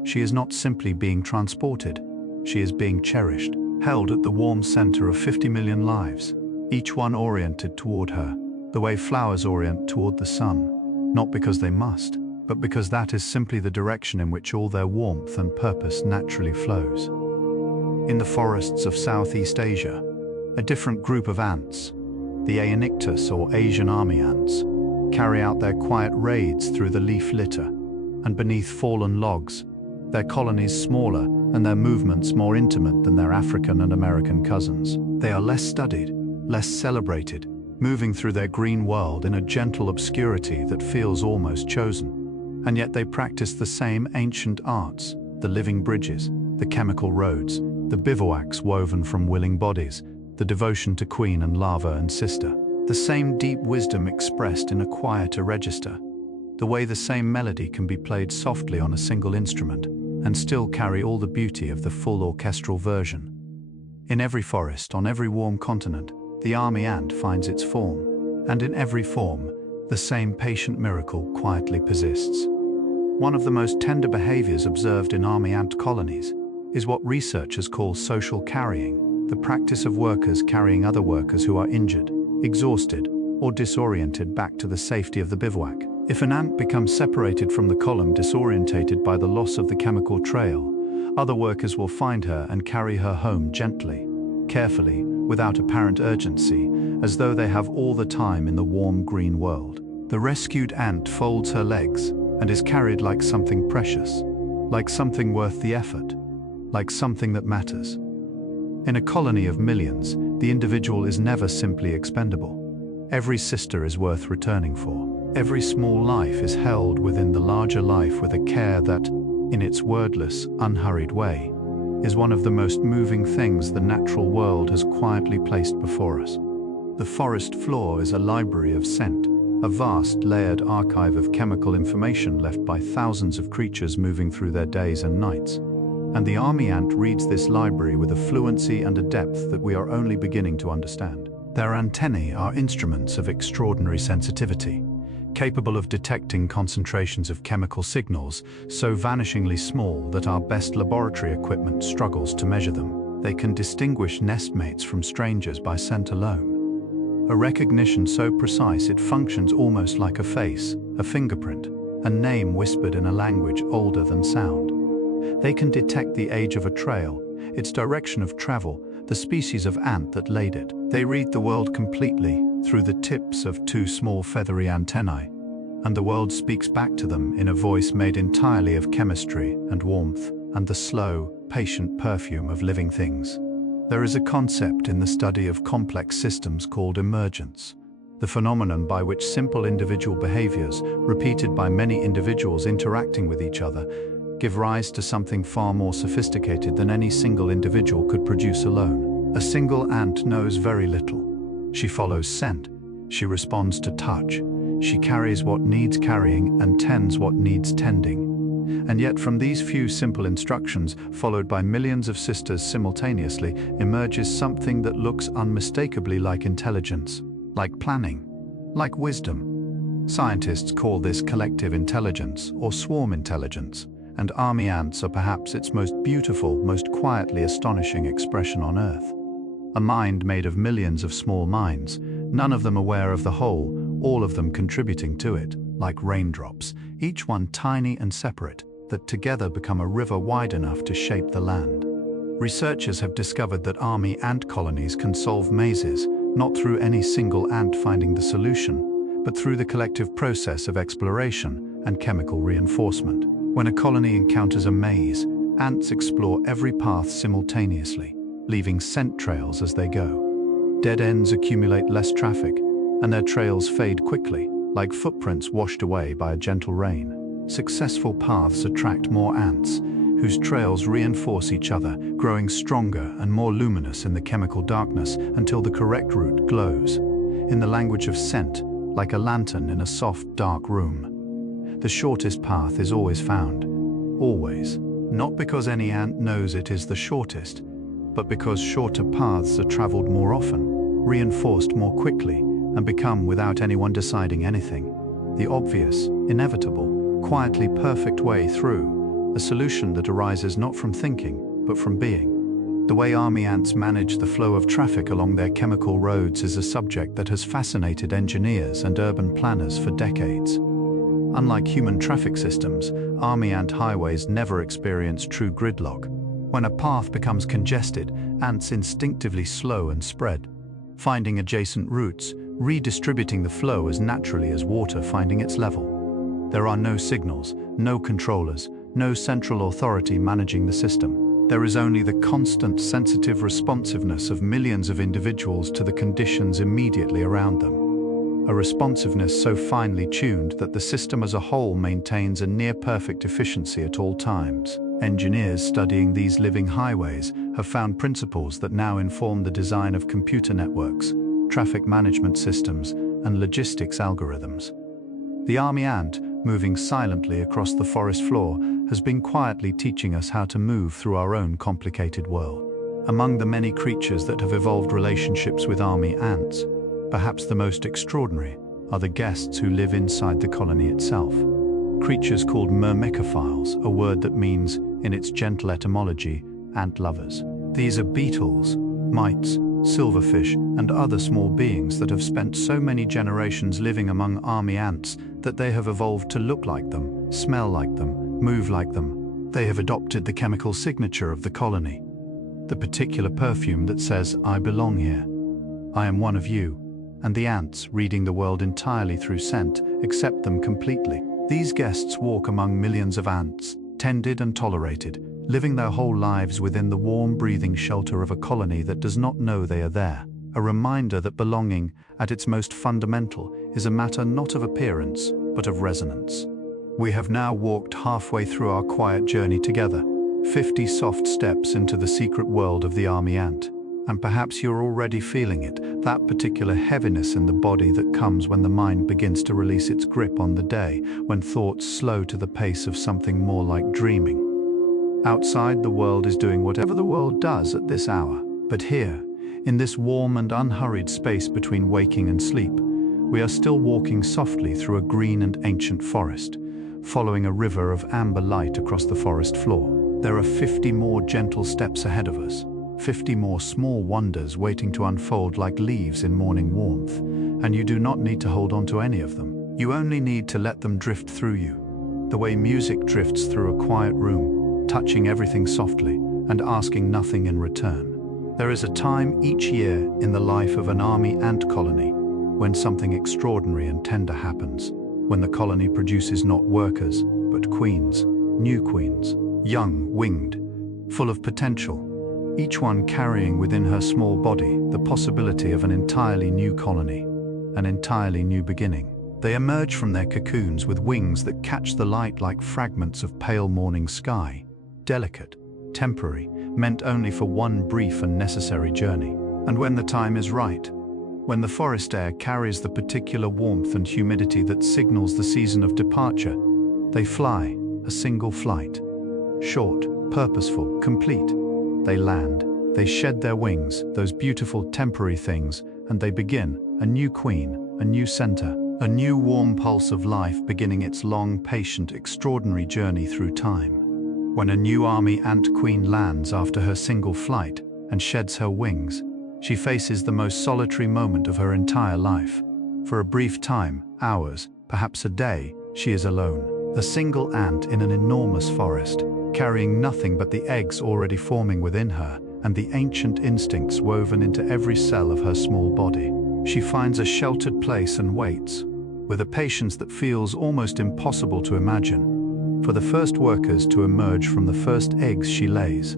She is not simply being transported, she is being cherished, held at the warm center of 50 million lives, each one oriented toward her, the way flowers orient toward the sun, not because they must, but because that is simply the direction in which all their warmth and purpose naturally flows. In the forests of Southeast Asia, a different group of ants, the Aeonyctus or Asian army ants, carry out their quiet raids through the leaf litter, and beneath fallen logs, their colonies smaller and their movements more intimate than their African and American cousins. They are less studied, less celebrated, moving through their green world in a gentle obscurity that feels almost chosen. And yet they practice the same ancient arts, the living bridges, the chemical roads, the bivouacs woven from willing bodies, the devotion to queen and lava and sister. The same deep wisdom expressed in a quieter register. The way the same melody can be played softly on a single instrument and still carry all the beauty of the full orchestral version. In every forest, on every warm continent, the army ant finds its form, and in every form, the same patient miracle quietly persists. One of the most tender behaviors observed in army ant colonies is what researchers call social carrying, the practice of workers carrying other workers who are injured, exhausted, or disoriented back to the safety of the bivouac. If an ant becomes separated from the column disorientated by the loss of the chemical trail, other workers will find her and carry her home gently, carefully, without apparent urgency, as though they have all the time in the warm green world. The rescued ant folds her legs and is carried like something precious, like something worth the effort, like something that matters. In a colony of millions, the individual is never simply expendable. Every sister is worth returning for. Every small life is held within the larger life with a care that, in its wordless, unhurried way, is one of the most moving things the natural world has quietly placed before us. The forest floor is a library of scent, a vast layered archive of chemical information left by thousands of creatures moving through their days and nights. And the army ant reads this library with a fluency and a depth that we are only beginning to understand. Their antennae are instruments of extraordinary sensitivity, capable of detecting concentrations of chemical signals so vanishingly small that our best laboratory equipment struggles to measure them. They can distinguish nestmates from strangers by scent alone. A recognition so precise it functions almost like a face, a fingerprint, a name whispered in a language older than sound. They can detect the age of a trail, its direction of travel, the species of ant that laid it. They read the world completely through the tips of two small feathery antennae, and the world speaks back to them in a voice made entirely of chemistry and warmth and the slow, patient perfume of living things. There is a concept in the study of complex systems called emergence, the phenomenon by which simple individual behaviors, repeated by many individuals interacting with each other, give rise to something far more sophisticated than any single individual could produce alone. A single ant knows very little. She follows scent, she responds to touch, she carries what needs carrying and tends what needs tending. And yet from these few simple instructions, followed by millions of sisters simultaneously, emerges something that looks unmistakably like intelligence, like planning, like wisdom. Scientists call this collective intelligence or swarm intelligence, and army ants are perhaps its most beautiful, most quietly astonishing expression on Earth. A mind made of millions of small minds, none of them aware of the whole, all of them contributing to it, like raindrops, each one tiny and separate, that together become a river wide enough to shape the land. Researchers have discovered that army ant colonies can solve mazes, not through any single ant finding the solution, but through the collective process of exploration and chemical reinforcement. When a colony encounters a maze, ants explore every path simultaneously, leaving scent trails as they go. Dead ends accumulate less traffic, and their trails fade quickly, like footprints washed away by a gentle rain. Successful paths attract more ants, whose trails reinforce each other, growing stronger and more luminous in the chemical darkness until the correct route glows, in the language of scent, like a lantern in a soft, dark room. The shortest path is always found, always, not because any ant knows it is the shortest, but because shorter paths are traveled more often, reinforced more quickly, and become, without anyone deciding anything, the obvious, inevitable, quietly perfect way through, a solution that arises not from thinking, but from being. The way army ants manage the flow of traffic along their chemical roads is a subject that has fascinated engineers and urban planners for decades. Unlike human traffic systems, army ant highways never experience true gridlock. When a path becomes congested, ants instinctively slow and spread, finding adjacent routes, redistributing the flow as naturally as water finding its level. There are no signals, no controllers, no central authority managing the system. There is only the constant sensitive responsiveness of millions of individuals to the conditions immediately around them. A responsiveness so finely tuned that the system as a whole maintains a near-perfect efficiency at all times. Engineers studying these living highways have found principles that now inform the design of computer networks, traffic management systems, and logistics algorithms. The army ant, moving silently across the forest floor, has been quietly teaching us how to move through our own complicated world. Among the many creatures that have evolved relationships with army ants, perhaps the most extraordinary are the guests who live inside the colony itself. Creatures called myrmecophiles, a word that means, in its gentle etymology, ant lovers. These are beetles, mites, silverfish, and other small beings that have spent so many generations living among army ants that they have evolved to look like them, smell like them, move like them. They have adopted the chemical signature of the colony, the particular perfume that says, "I belong here. I am one of you." And the ants, reading the world entirely through scent, accept them completely. These guests walk among millions of ants, tended and tolerated, living their whole lives within the warm breathing shelter of a colony that does not know they are there. A reminder that belonging, at its most fundamental, is a matter not of appearance, but of resonance. We have now walked halfway through our quiet journey together, 50 soft steps into the secret world of the army ant. And perhaps you're already feeling it, that particular heaviness in the body that comes when the mind begins to release its grip on the day, when thoughts slow to the pace of something more like dreaming. Outside, the world is doing whatever the world does at this hour. But here, in this warm and unhurried space between waking and sleep, we are still walking softly through a green and ancient forest, following a river of amber light across the forest floor. There are 50 more gentle steps ahead of us. 50 more small wonders waiting to unfold like leaves in morning warmth, and you do not need to hold on to any of them. You only need to let them drift through you, the way music drifts through a quiet room, touching everything softly and asking nothing in return. There is a time each year in the life of an army ant colony when something extraordinary and tender happens, when the colony produces not workers, but queens, new queens, young, winged, full of potential, each one carrying within her small body the possibility of an entirely new colony, an entirely new beginning. They emerge from their cocoons with wings that catch the light like fragments of pale morning sky, delicate, temporary, meant only for one brief and necessary journey. And when the time is right, when the forest air carries the particular warmth and humidity that signals the season of departure, they fly, a single flight. Short, purposeful, complete. They land, they shed their wings, those beautiful temporary things, and they begin, a new queen, a new center, a new warm pulse of life beginning its long, patient, extraordinary journey through time. When a new army ant queen lands after her single flight and sheds her wings, she faces the most solitary moment of her entire life. For a brief time, hours, perhaps a day, she is alone. A single ant in an enormous forest, carrying nothing but the eggs already forming within her and the ancient instincts woven into every cell of her small body. She finds a sheltered place and waits, with a patience that feels almost impossible to imagine, for the first workers to emerge from the first eggs she lays.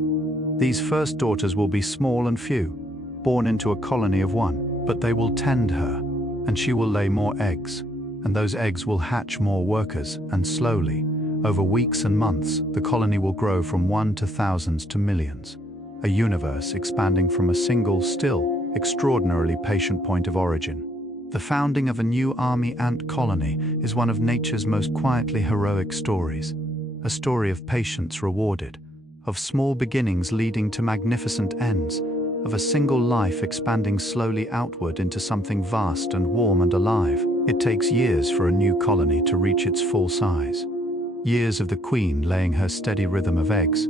These first daughters will be small and few, born into a colony of one, but they will tend her, and she will lay more eggs, and those eggs will hatch more workers, and slowly, over weeks and months, the colony will grow from one to thousands to millions, a universe expanding from a single, still, extraordinarily patient point of origin. The founding of a new army ant colony is one of nature's most quietly heroic stories, a story of patience rewarded, of small beginnings leading to magnificent ends, of a single life expanding slowly outward into something vast and warm and alive. It takes years for a new colony to reach its full size. Years of the queen laying her steady rhythm of eggs.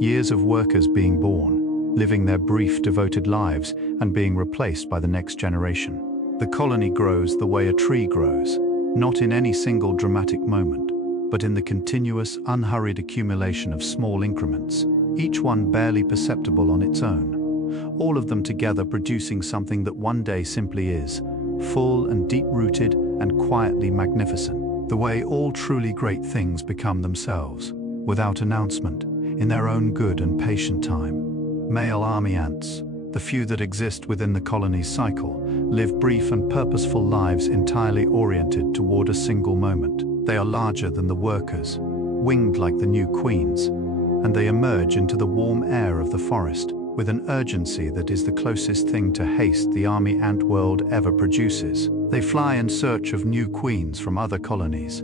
Years of workers being born, living their brief, devoted lives and being replaced by the next generation. The colony grows the way a tree grows, not in any single dramatic moment, but in the continuous, unhurried accumulation of small increments, each one barely perceptible on its own. All of them together producing something that one day simply is, full and deep-rooted and quietly magnificent, the way all truly great things become themselves, without announcement, in their own good and patient time. Male army ants, the few that exist within the colony's cycle, live brief and purposeful lives entirely oriented toward a single moment. They are larger than the workers, winged like the new queens, and they emerge into the warm air of the forest with an urgency that is the closest thing to haste the army ant world ever produces. They fly in search of new queens from other colonies,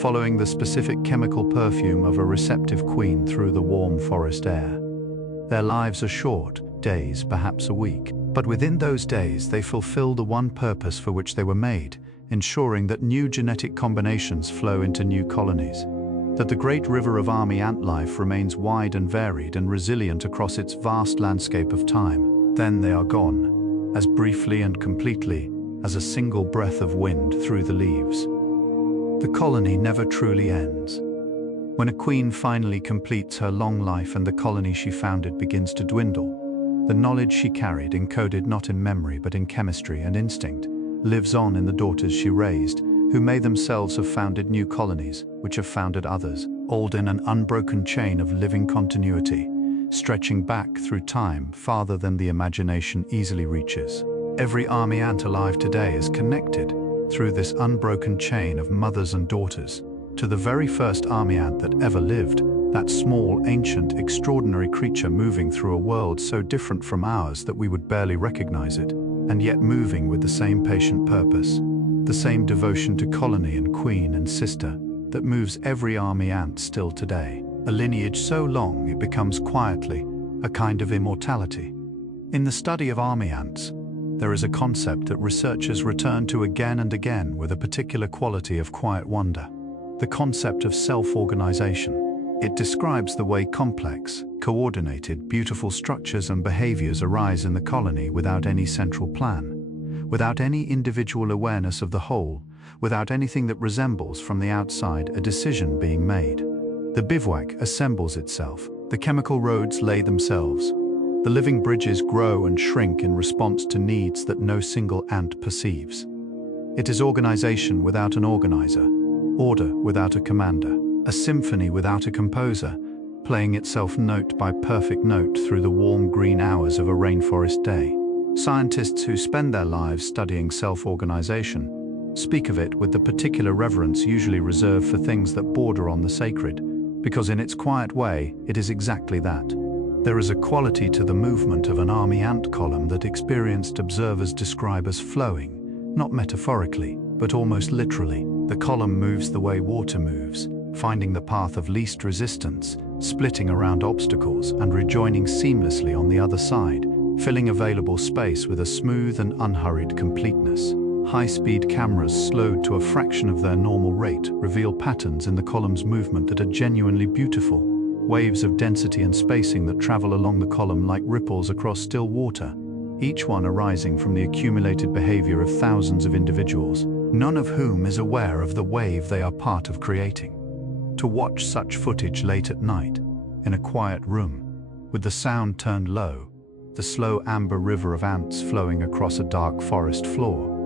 following the specific chemical perfume of a receptive queen through the warm forest air. Their lives are short, days, perhaps a week, but within those days they fulfill the one purpose for which they were made, ensuring that new genetic combinations flow into new colonies, that the great river of army ant life remains wide and varied and resilient across its vast landscape of time. Then they are gone, as briefly and completely as a single breath of wind through the leaves. The colony never truly ends. When a queen finally completes her long life and the colony she founded begins to dwindle, the knowledge she carried, encoded not in memory but in chemistry and instinct, lives on in the daughters she raised, who may themselves have founded new colonies, which have founded others, all in an unbroken chain of living continuity, stretching back through time farther than the imagination easily reaches. Every army ant alive today is connected, through this unbroken chain of mothers and daughters, to the very first army ant that ever lived, that small, ancient, extraordinary creature moving through a world so different from ours that we would barely recognize it, and yet moving with the same patient purpose, the same devotion to colony and queen and sister that moves every army ant still today. A lineage so long it becomes quietly a kind of immortality. In the study of army ants, there is a concept that researchers return to again and again with a particular quality of quiet wonder: the concept of self-organization. It describes the way complex, coordinated, beautiful structures and behaviors arise in the colony without any central plan, without any individual awareness of the whole, without anything that resembles from the outside a decision being made. The bivouac assembles itself, the chemical roads lay themselves, the living bridges grow and shrink in response to needs that no single ant perceives. It is organization without an organizer, order without a commander, a symphony without a composer, playing itself note by perfect note through the warm green hours of a rainforest day. Scientists who spend their lives studying self-organization speak of it with the particular reverence usually reserved for things that border on the sacred, because in its quiet way, it is exactly that. There is a quality to the movement of an army ant column that experienced observers describe as flowing, not metaphorically, but almost literally. The column moves the way water moves, finding the path of least resistance, splitting around obstacles and rejoining seamlessly on the other side, filling available space with a smooth and unhurried completeness. High-speed cameras slowed to a fraction of their normal rate reveal patterns in the column's movement that are genuinely beautiful, waves of density and spacing that travel along the column like ripples across still water, each one arising from the accumulated behavior of thousands of individuals, none of whom is aware of the wave they are part of creating. To watch such footage late at night, in a quiet room, with the sound turned low, the slow amber river of ants flowing across a dark forest floor,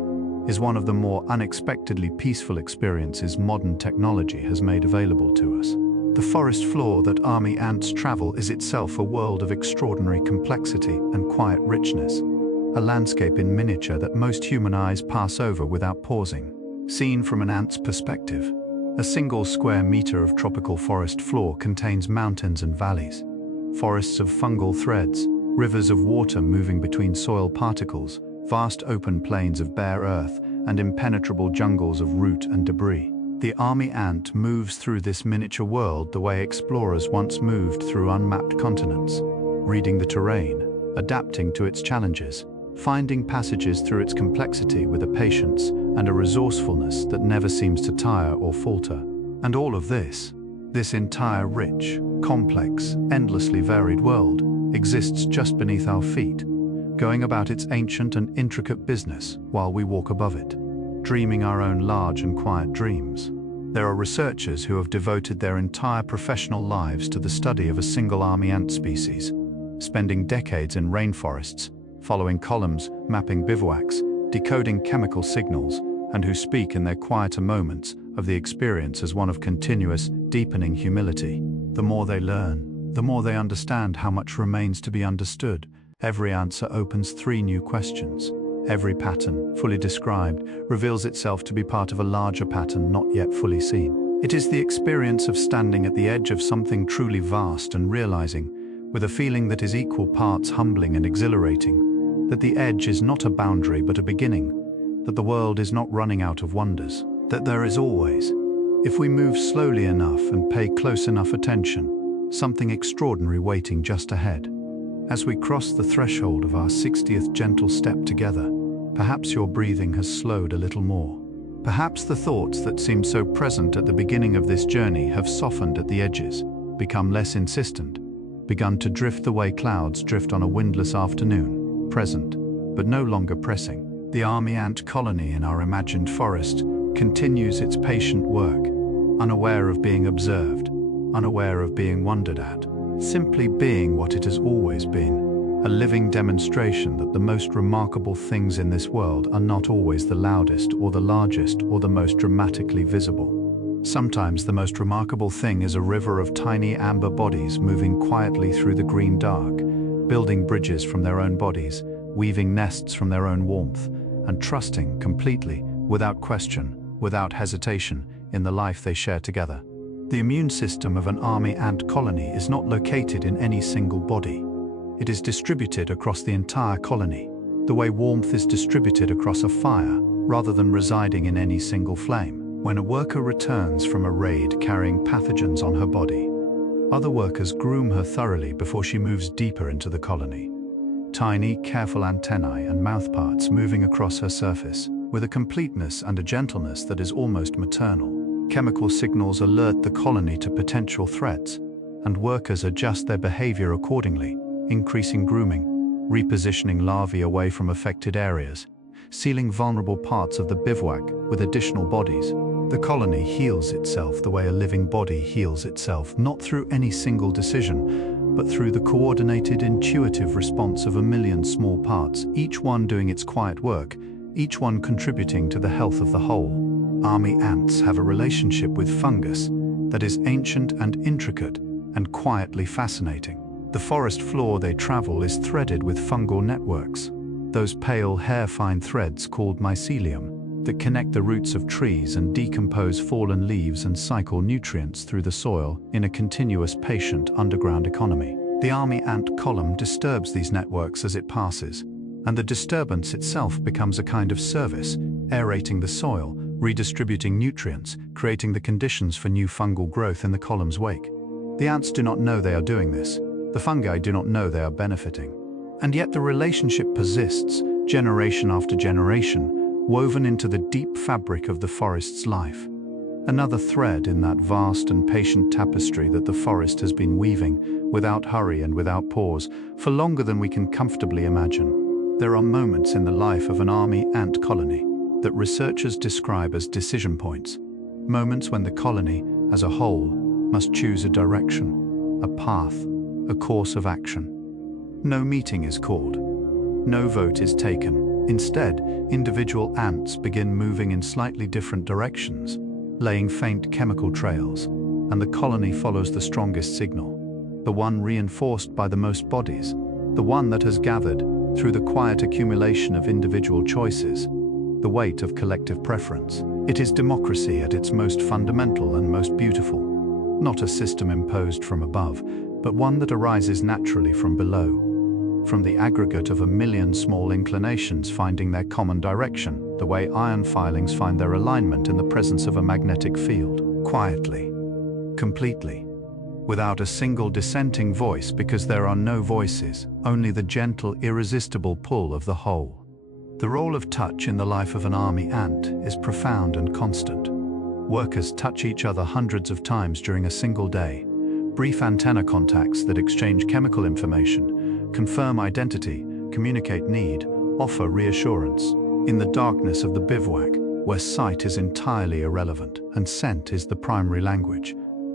is one of the more unexpectedly peaceful experiences modern technology has made available to us. The forest floor that army ants travel is itself a world of extraordinary complexity and quiet richness, a landscape in miniature that most human eyes pass over without pausing. Seen from an ant's perspective, a single square meter of tropical forest floor contains mountains and valleys, forests of fungal threads, rivers of water moving between soil particles, vast open plains of bare earth, and impenetrable jungles of root and debris. The army ant moves through this miniature world the way explorers once moved through unmapped continents, reading the terrain, adapting to its challenges, finding passages through its complexity with a patience and a resourcefulness that never seems to tire or falter. And all of this entire rich, complex, endlessly varied world, exists just beneath our feet, going about its ancient and intricate business while we walk above it, dreaming our own large and quiet dreams. There are researchers who have devoted their entire professional lives to the study of a single army ant species, spending decades in rainforests, following columns, mapping bivouacs, decoding chemical signals, and who speak in their quieter moments of the experience as one of continuous, deepening humility. The more they learn, the more they understand how much remains to be understood. Every answer opens 3 new questions. Every pattern, fully described, reveals itself to be part of a larger pattern not yet fully seen. It is the experience of standing at the edge of something truly vast and realizing, with a feeling that is equal parts humbling and exhilarating, that the edge is not a boundary but a beginning, that the world is not running out of wonders, that there is always, if we move slowly enough and pay close enough attention, something extraordinary waiting just ahead. As we cross the threshold of our 60th gentle step together, perhaps your breathing has slowed a little more. Perhaps the thoughts that seemed so present at the beginning of this journey have softened at the edges, become less insistent, begun to drift the way clouds drift on a windless afternoon, present, but no longer pressing. The army ant colony in our imagined forest continues its patient work, unaware of being observed, unaware of being wondered at, simply being what it has always been, a living demonstration that the most remarkable things in this world are not always the loudest or the largest or the most dramatically visible. Sometimes the most remarkable thing is a river of tiny amber bodies moving quietly through the green dark, building bridges from their own bodies, weaving nests from their own warmth, and trusting completely, without question, without hesitation, in the life they share together. The immune system of an army ant colony is not located in any single body. It is distributed across the entire colony, the way warmth is distributed across a fire, rather than residing in any single flame. When a worker returns from a raid carrying pathogens on her body, other workers groom her thoroughly before she moves deeper into the colony. Tiny, careful antennae and mouthparts moving across her surface, with a completeness and a gentleness that is almost maternal. Chemical signals alert the colony to potential threats, and workers adjust their behavior accordingly, increasing grooming, repositioning larvae away from affected areas, sealing vulnerable parts of the bivouac with additional bodies. The colony heals itself the way a living body heals itself, not through any single decision, but through the coordinated, intuitive response of a million small parts, each one doing its quiet work, each one contributing to the health of the whole. Army ants have a relationship with fungus that is ancient and intricate and quietly fascinating. The forest floor they travel is threaded with fungal networks, those pale hair-fine threads called mycelium that connect the roots of trees and decompose fallen leaves and cycle nutrients through the soil in a continuous, patient underground economy. The army ant column disturbs these networks as it passes, and the disturbance itself becomes a kind of service, aerating the soil, redistributing nutrients, creating the conditions for new fungal growth in the column's wake. The ants do not know they are doing this. The fungi do not know they are benefiting. And yet the relationship persists, generation after generation, woven into the deep fabric of the forest's life. Another thread in that vast and patient tapestry that the forest has been weaving, without hurry and without pause, for longer than we can comfortably imagine. There are moments in the life of an army ant colony that researchers describe as decision points, moments when the colony, as a whole, must choose a direction, a path, a course of action. No meeting is called, no vote is taken. Instead, individual ants begin moving in slightly different directions, laying faint chemical trails, and the colony follows the strongest signal, the one reinforced by the most bodies, the one that has gathered, through the quiet accumulation of individual choices, the weight of collective preference. It is democracy at its most fundamental and most beautiful, not a system imposed from above, but one that arises naturally from below, from the aggregate of a million small inclinations finding their common direction, the way iron filings find their alignment in the presence of a magnetic field, quietly, completely, without a single dissenting voice, because there are no voices, only the gentle, irresistible pull of the whole. The role of touch in the life of an army ant is profound and constant. Workers touch each other hundreds of times during a single day. Brief antenna contacts that exchange chemical information, confirm identity, communicate need, offer reassurance. In the darkness of the bivouac, where sight is entirely irrelevant and scent is the primary language,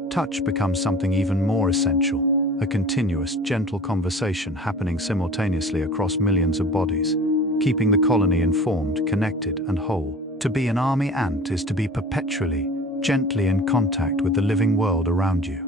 touch becomes something even more essential, a continuous, gentle conversation happening simultaneously across millions of bodies. keeping the colony informed, connected, and whole. To be an army ant is to be perpetually, gently in contact with the living world around you.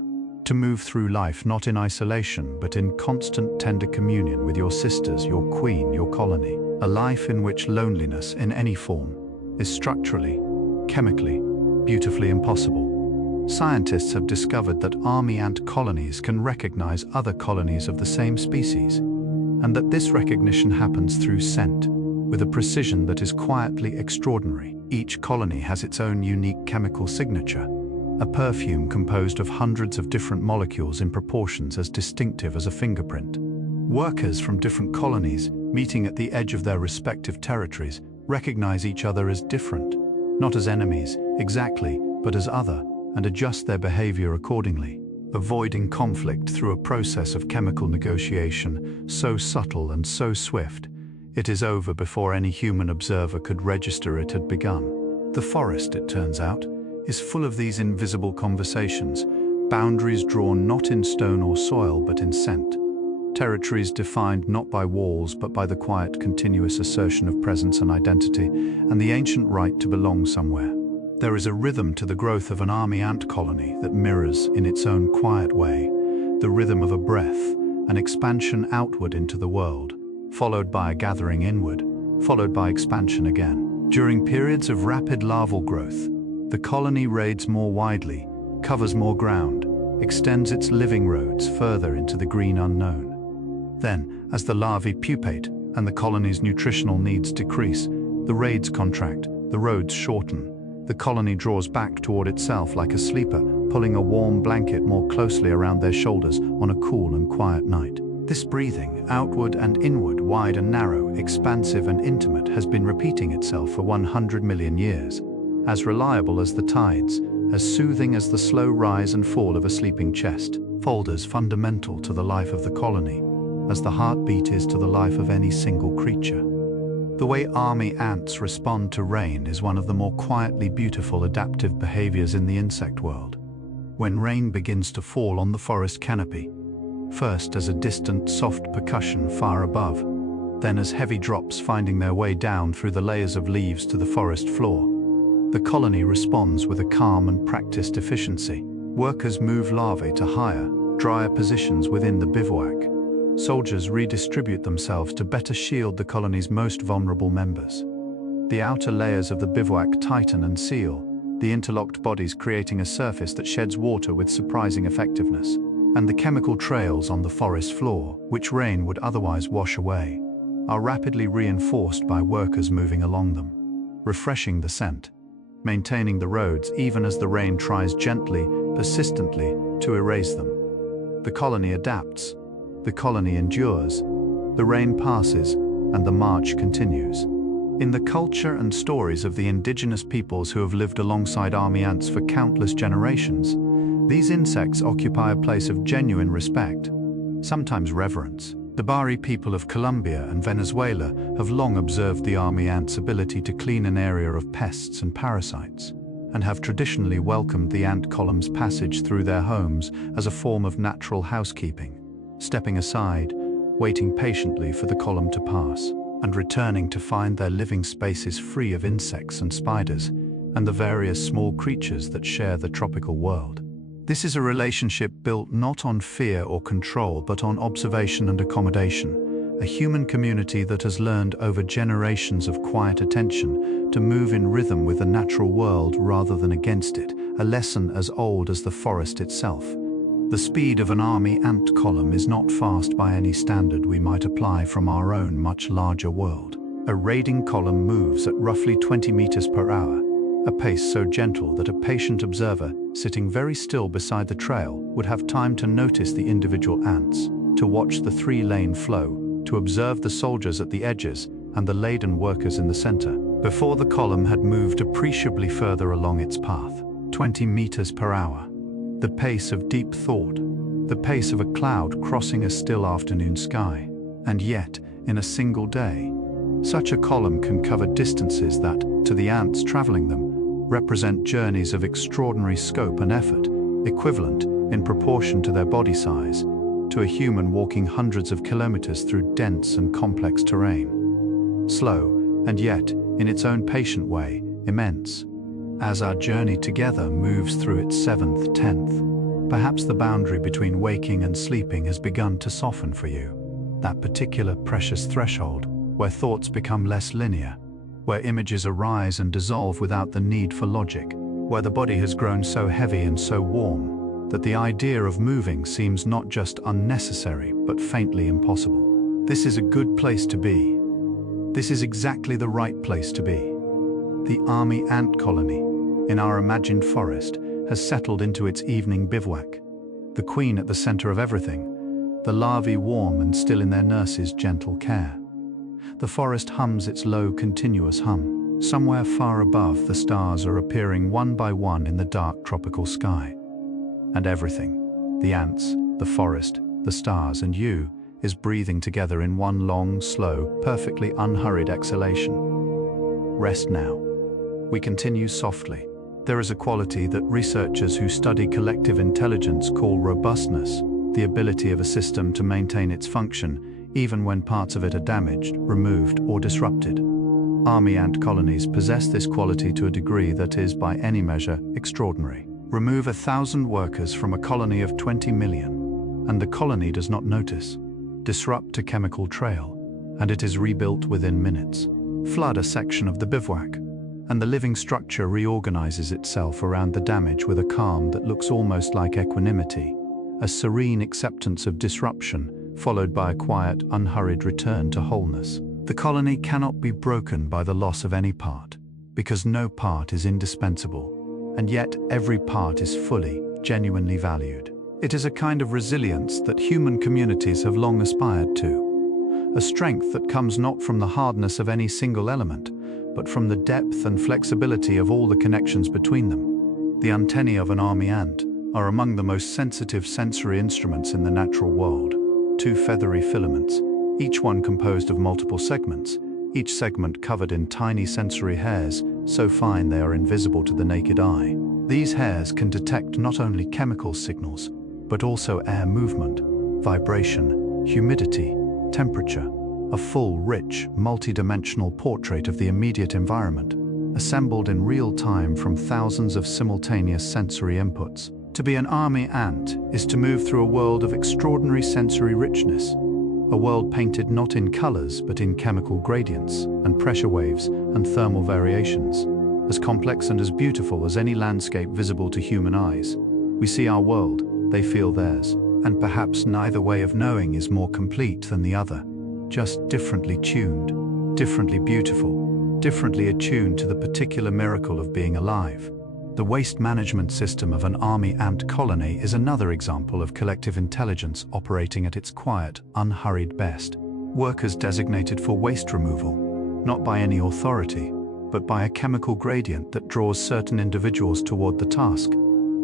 To move through life not in isolation, but in constant tender communion with your sisters, your queen, your colony. A life in which loneliness in any form is structurally, chemically, beautifully impossible. Scientists have discovered that army ant colonies can recognize other colonies of the same species, and that this recognition happens through scent, with a precision that is quietly extraordinary. Each colony has its own unique chemical signature, a perfume composed of hundreds of different molecules in proportions as distinctive as a fingerprint. Workers from different colonies, meeting at the edge of their respective territories, recognize each other as different, not as enemies, exactly, but as other, and adjust their behavior accordingly, avoiding conflict through a process of chemical negotiation so subtle and so swift, it is over before any human observer could register it had begun. The forest, it turns out, is full of these invisible conversations, boundaries drawn not in stone or soil but in scent, territories defined not by walls but by the quiet continuous assertion of presence and identity, and the ancient right to belong somewhere. There is a rhythm to the growth of an army ant colony that mirrors, in its own quiet way, the rhythm of a breath, an expansion outward into the world, followed by a gathering inward, followed by expansion again. During periods of rapid larval growth, the colony raids more widely, covers more ground, extends its living roads further into the green unknown. Then, as the larvae pupate and the colony's nutritional needs decrease, the raids contract, the roads shorten. The colony draws back toward itself like a sleeper, pulling a warm blanket more closely around their shoulders on a cool and quiet night. This breathing, outward and inward, wide and narrow, expansive and intimate, has been repeating itself for 100 million years. As reliable as the tides, as soothing as the slow rise and fall of a sleeping chest, folders fundamental to the life of the colony, as the heartbeat is to the life of any single creature. The way army ants respond to rain is one of the more quietly beautiful adaptive behaviors in the insect world. When rain begins to fall on the forest canopy, first as a distant soft percussion far above, then as heavy drops finding their way down through the layers of leaves to the forest floor, the colony responds with a calm and practiced efficiency. Workers move larvae to higher, drier positions within the bivouac. Soldiers redistribute themselves to better shield the colony's most vulnerable members. The outer layers of the bivouac tighten and seal, the interlocked bodies creating a surface that sheds water with surprising effectiveness. And the chemical trails on the forest floor, which rain would otherwise wash away, are rapidly reinforced by workers moving along them, refreshing the scent, maintaining the roads even as the rain tries gently, persistently to erase them. The colony adapts, the colony endures, the rain passes, and the march continues. In the culture and stories of the indigenous peoples who have lived alongside army ants for countless generations, these insects occupy a place of genuine respect, sometimes reverence. The Bari people of Colombia and Venezuela have long observed the army ant's ability to clean an area of pests and parasites, and have traditionally welcomed the ant column's passage through their homes as a form of natural housekeeping, stepping aside, waiting patiently for the column to pass, and returning to find their living spaces free of insects and spiders, and the various small creatures that share the tropical world. This is a relationship built not on fear or control, but on observation and accommodation, a human community that has learned over generations of quiet attention to move in rhythm with the natural world rather than against it, a lesson as old as the forest itself. The speed of an army ant column is not fast by any standard we might apply from our own much larger world. A raiding column moves at roughly 20 meters per hour, a pace so gentle that a patient observer, sitting very still beside the trail, would have time to notice the individual ants, to watch the three-lane flow, to observe the soldiers at the edges and the laden workers in the center, before the column had moved appreciably further along its path. 20 meters per hour. The pace of deep thought, the pace of a cloud crossing a still afternoon sky. And yet, in a single day, such a column can cover distances that, to the ants traveling them, represent journeys of extraordinary scope and effort, equivalent, in proportion to their body size, to a human walking hundreds of kilometers through dense and complex terrain. slow, and yet, in its own patient way, immense. As our journey together moves through its 7th, 10th, perhaps the boundary between waking and sleeping has begun to soften for you. That particular precious threshold, where thoughts become less linear, where images arise and dissolve without the need for logic, where the body has grown so heavy and so warm that the idea of moving seems not just unnecessary but faintly impossible. This is a good place to be. This is exactly the right place to be. The army ant colony, in our imagined forest, has settled into its evening bivouac. The queen at the center of everything, the larvae warm and still in their nurse's gentle care. The forest hums its low, continuous hum. Somewhere far above, the stars are appearing one by one in the dark tropical sky. And everything, the ants, the forest, the stars, and you, is breathing together in one long, slow, perfectly unhurried exhalation. Rest now. We continue softly. There is a quality that researchers who study collective intelligence call robustness, the ability of a system to maintain its function even when parts of it are damaged, removed, or disrupted. Army ant colonies possess this quality to a degree that is, by any measure, extraordinary. Remove 1,000 workers from a colony of 20 million, and the colony does not notice. Disrupt a chemical trail, and it is rebuilt within minutes. Flood a section of the bivouac, and the living structure reorganizes itself around the damage with a calm that looks almost like equanimity, a serene acceptance of disruption, followed by a quiet, unhurried return to wholeness. The colony cannot be broken by the loss of any part, because no part is indispensable, and yet every part is fully, genuinely valued. It is a kind of resilience that human communities have long aspired to, a strength that comes not from the hardness of any single element, but from the depth and flexibility of all the connections between them. The antennae of an army ant are among the most sensitive sensory instruments in the natural world. 2 feathery filaments, each one composed of multiple segments, each segment covered in tiny sensory hairs, so fine they are invisible to the naked eye. These hairs can detect not only chemical signals, but also air movement, vibration, humidity, temperature, a full, rich, multi-dimensional portrait of the immediate environment, assembled in real time from thousands of simultaneous sensory inputs. To be an army ant is to move through a world of extraordinary sensory richness, a world painted not in colors but in chemical gradients and pressure waves and thermal variations, as complex and as beautiful as any landscape visible to human eyes. We see our world, they feel theirs, and perhaps neither way of knowing is more complete than the other, just differently tuned, differently beautiful, differently attuned to the particular miracle of being alive. The waste management system of an army ant colony is another example of collective intelligence operating at its quiet, unhurried best. Workers designated for waste removal, not by any authority, but by a chemical gradient that draws certain individuals toward the task,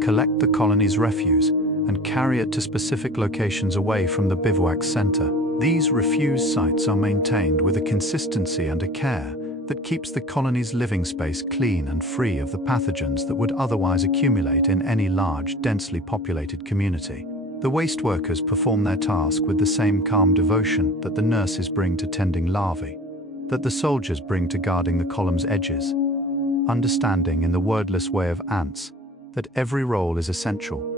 collect the colony's refuse and carry it to specific locations away from the bivouac center. These refuse sites are maintained with a consistency and a care that keeps the colony's living space clean and free of the pathogens that would otherwise accumulate in any large, densely populated community. The waste workers perform their task with the same calm devotion that the nurses bring to tending larvae, that the soldiers bring to guarding the column's edges, understanding in the wordless way of ants that every role is essential,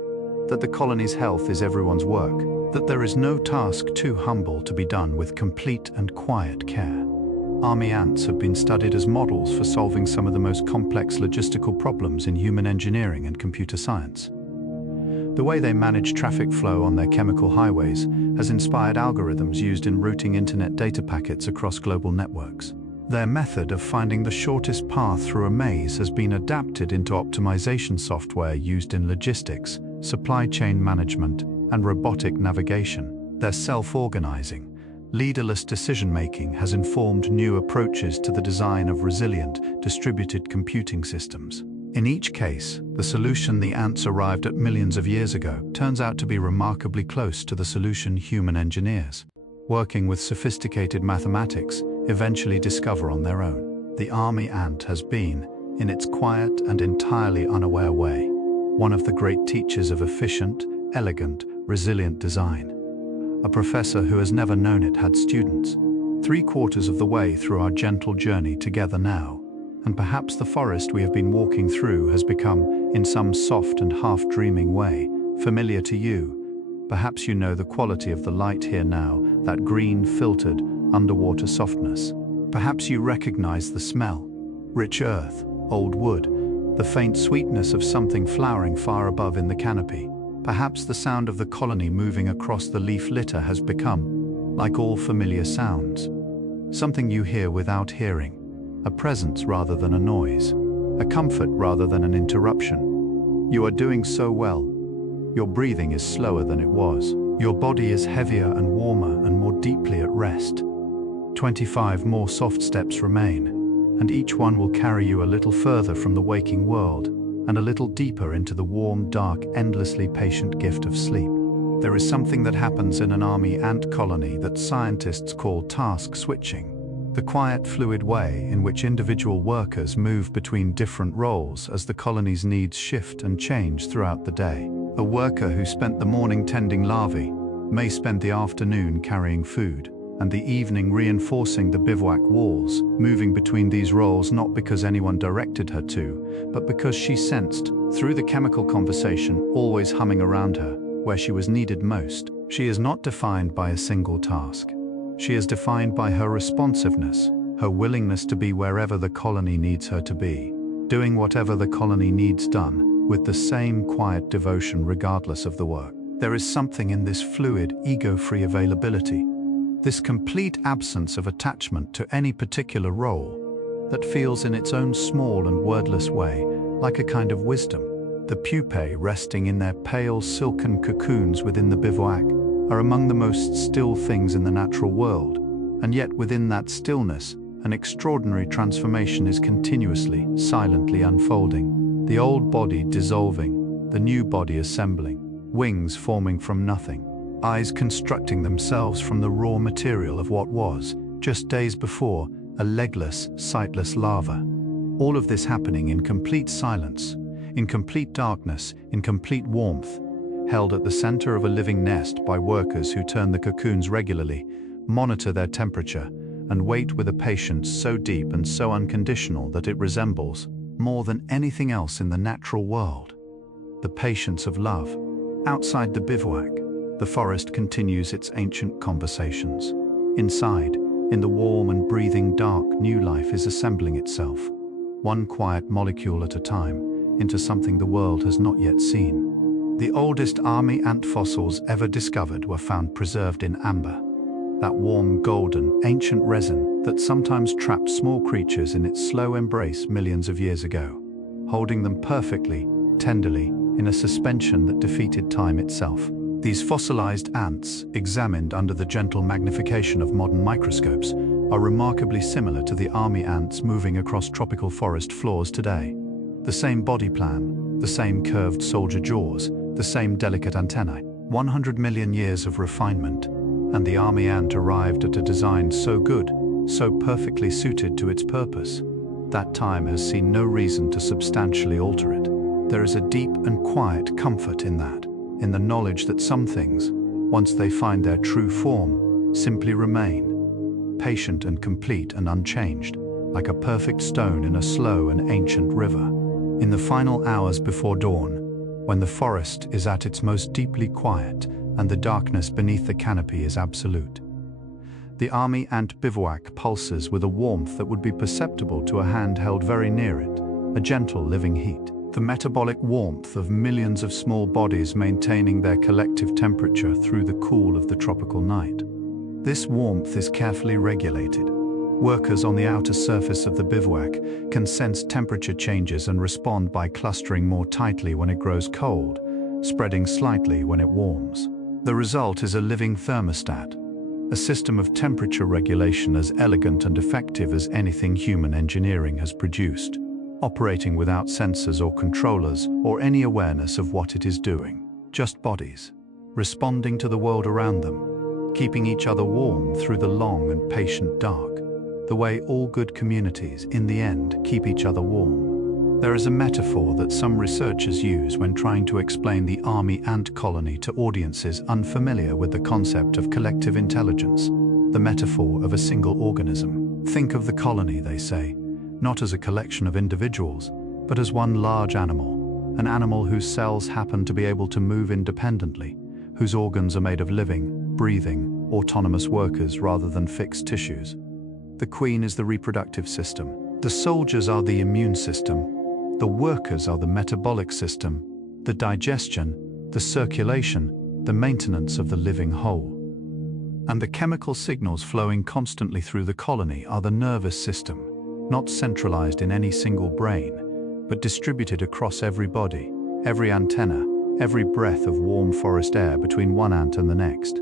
that the colony's health is everyone's work, that there is no task too humble to be done with complete and quiet care. Army ants have been studied as models for solving some of the most complex logistical problems in human engineering and computer science. The way they manage traffic flow on their chemical highways has inspired algorithms used in routing internet data packets across global networks. Their method of finding the shortest path through a maze has been adapted into optimization software used in logistics, supply chain management, and robotic navigation. Their self-organizing, leaderless decision-making has informed new approaches to the design of resilient, distributed computing systems. In each case, the solution the ants arrived at millions of years ago turns out to be remarkably close to the solution human engineers, working with sophisticated mathematics, eventually discover on their own. The army ant has been, in its quiet and entirely unaware way, one of the great teachers of efficient, elegant, resilient design. A professor who has never known it had students, 3/4 of the way through our gentle journey together now, and perhaps the forest we have been walking through has become, in some soft and half-dreaming way, familiar to you. Perhaps you know the quality of the light here now, that green, filtered, underwater softness. Perhaps you recognize the smell, rich earth, old wood, the faint sweetness of something flowering far above in the canopy. Perhaps the sound of the colony moving across the leaf litter has become, like all familiar sounds, something you hear without hearing, a presence rather than a noise, a comfort rather than an interruption. You are doing so well. Your breathing is slower than it was. Your body is heavier and warmer and more deeply at rest. 25 more soft steps remain, and each one will carry you a little further from the waking world and a little deeper into the warm, dark, endlessly patient gift of sleep. There is something that happens in an army ant colony that scientists call task switching, the quiet, fluid way in which individual workers move between different roles as the colony's needs shift and change throughout the day. A worker who spent the morning tending larvae may spend the afternoon carrying food, and the evening reinforcing the bivouac walls, moving between these roles not because anyone directed her to, but because she sensed, through the chemical conversation always humming around her, where she was needed most. She is not defined by a single task. She is defined by her responsiveness, her willingness to be wherever the colony needs her to be, doing whatever the colony needs done, with the same quiet devotion regardless of the work. There is something in this fluid, ego-free availability, this complete absence of attachment to any particular role, that feels in its own small and wordless way like a kind of wisdom. The pupae resting in their pale silken cocoons within the bivouac are among the most still things in the natural world, and yet within that stillness, an extraordinary transformation is continuously, silently unfolding. The old body dissolving, the new body assembling, wings forming from nothing, eyes constructing themselves from the raw material of what was, just days before, a legless, sightless larva. All of this happening in complete silence, in complete darkness, in complete warmth, held at the center of a living nest by workers who turn the cocoons regularly, monitor their temperature, and wait with a patience so deep and so unconditional that it resembles, more than anything else in the natural world, the patience of love. Outside the bivouac, the forest continues its ancient conversations. Inside, in the warm and breathing dark, new life is assembling itself, one quiet molecule at a time, into something the world has not yet seen. The oldest army ant fossils ever discovered were found preserved in amber, that warm, golden, ancient resin that sometimes trapped small creatures in its slow embrace millions of years ago, holding them perfectly, tenderly, in a suspension that defeated time itself. These fossilized ants, examined under the gentle magnification of modern microscopes, are remarkably similar to the army ants moving across tropical forest floors today. The same body plan, the same curved soldier jaws, the same delicate antennae. 100 million years of refinement, and the army ant arrived at a design so good, so perfectly suited to its purpose. That time has seen no reason to substantially alter it. There is a deep and quiet comfort in that, in the knowledge that some things, once they find their true form, simply remain, patient and complete and unchanged, like a perfect stone in a slow and ancient river. In the final hours before dawn, when the forest is at its most deeply quiet and the darkness beneath the canopy is absolute, the army ant bivouac pulses with a warmth that would be perceptible to a hand held very near it, a gentle living heat. The metabolic warmth of millions of small bodies maintaining their collective temperature through the cool of the tropical night. This warmth is carefully regulated. Workers on the outer surface of the bivouac can sense temperature changes and respond by clustering more tightly when it grows cold, spreading slightly when it warms. The result is a living thermostat, a system of temperature regulation as elegant and effective as anything human engineering has produced, operating without sensors or controllers or any awareness of what it is doing. Just bodies, responding to the world around them, keeping each other warm through the long and patient dark, the way all good communities, in the end, keep each other warm. There is a metaphor that some researchers use when trying to explain the army ant colony to audiences unfamiliar with the concept of collective intelligence. the metaphor of a single organism. Think of the colony, they say, not as a collection of individuals, but as one large animal, an animal whose cells happen to be able to move independently, whose organs are made of living, breathing, autonomous workers rather than fixed tissues. The queen is the reproductive system. The soldiers are the immune system. The workers are the metabolic system, the digestion, the circulation, the maintenance of the living whole. And the chemical signals flowing constantly through the colony are the nervous system, not centralized in any single brain, but distributed across every body, every antenna, every breath of warm forest air between one ant and the next.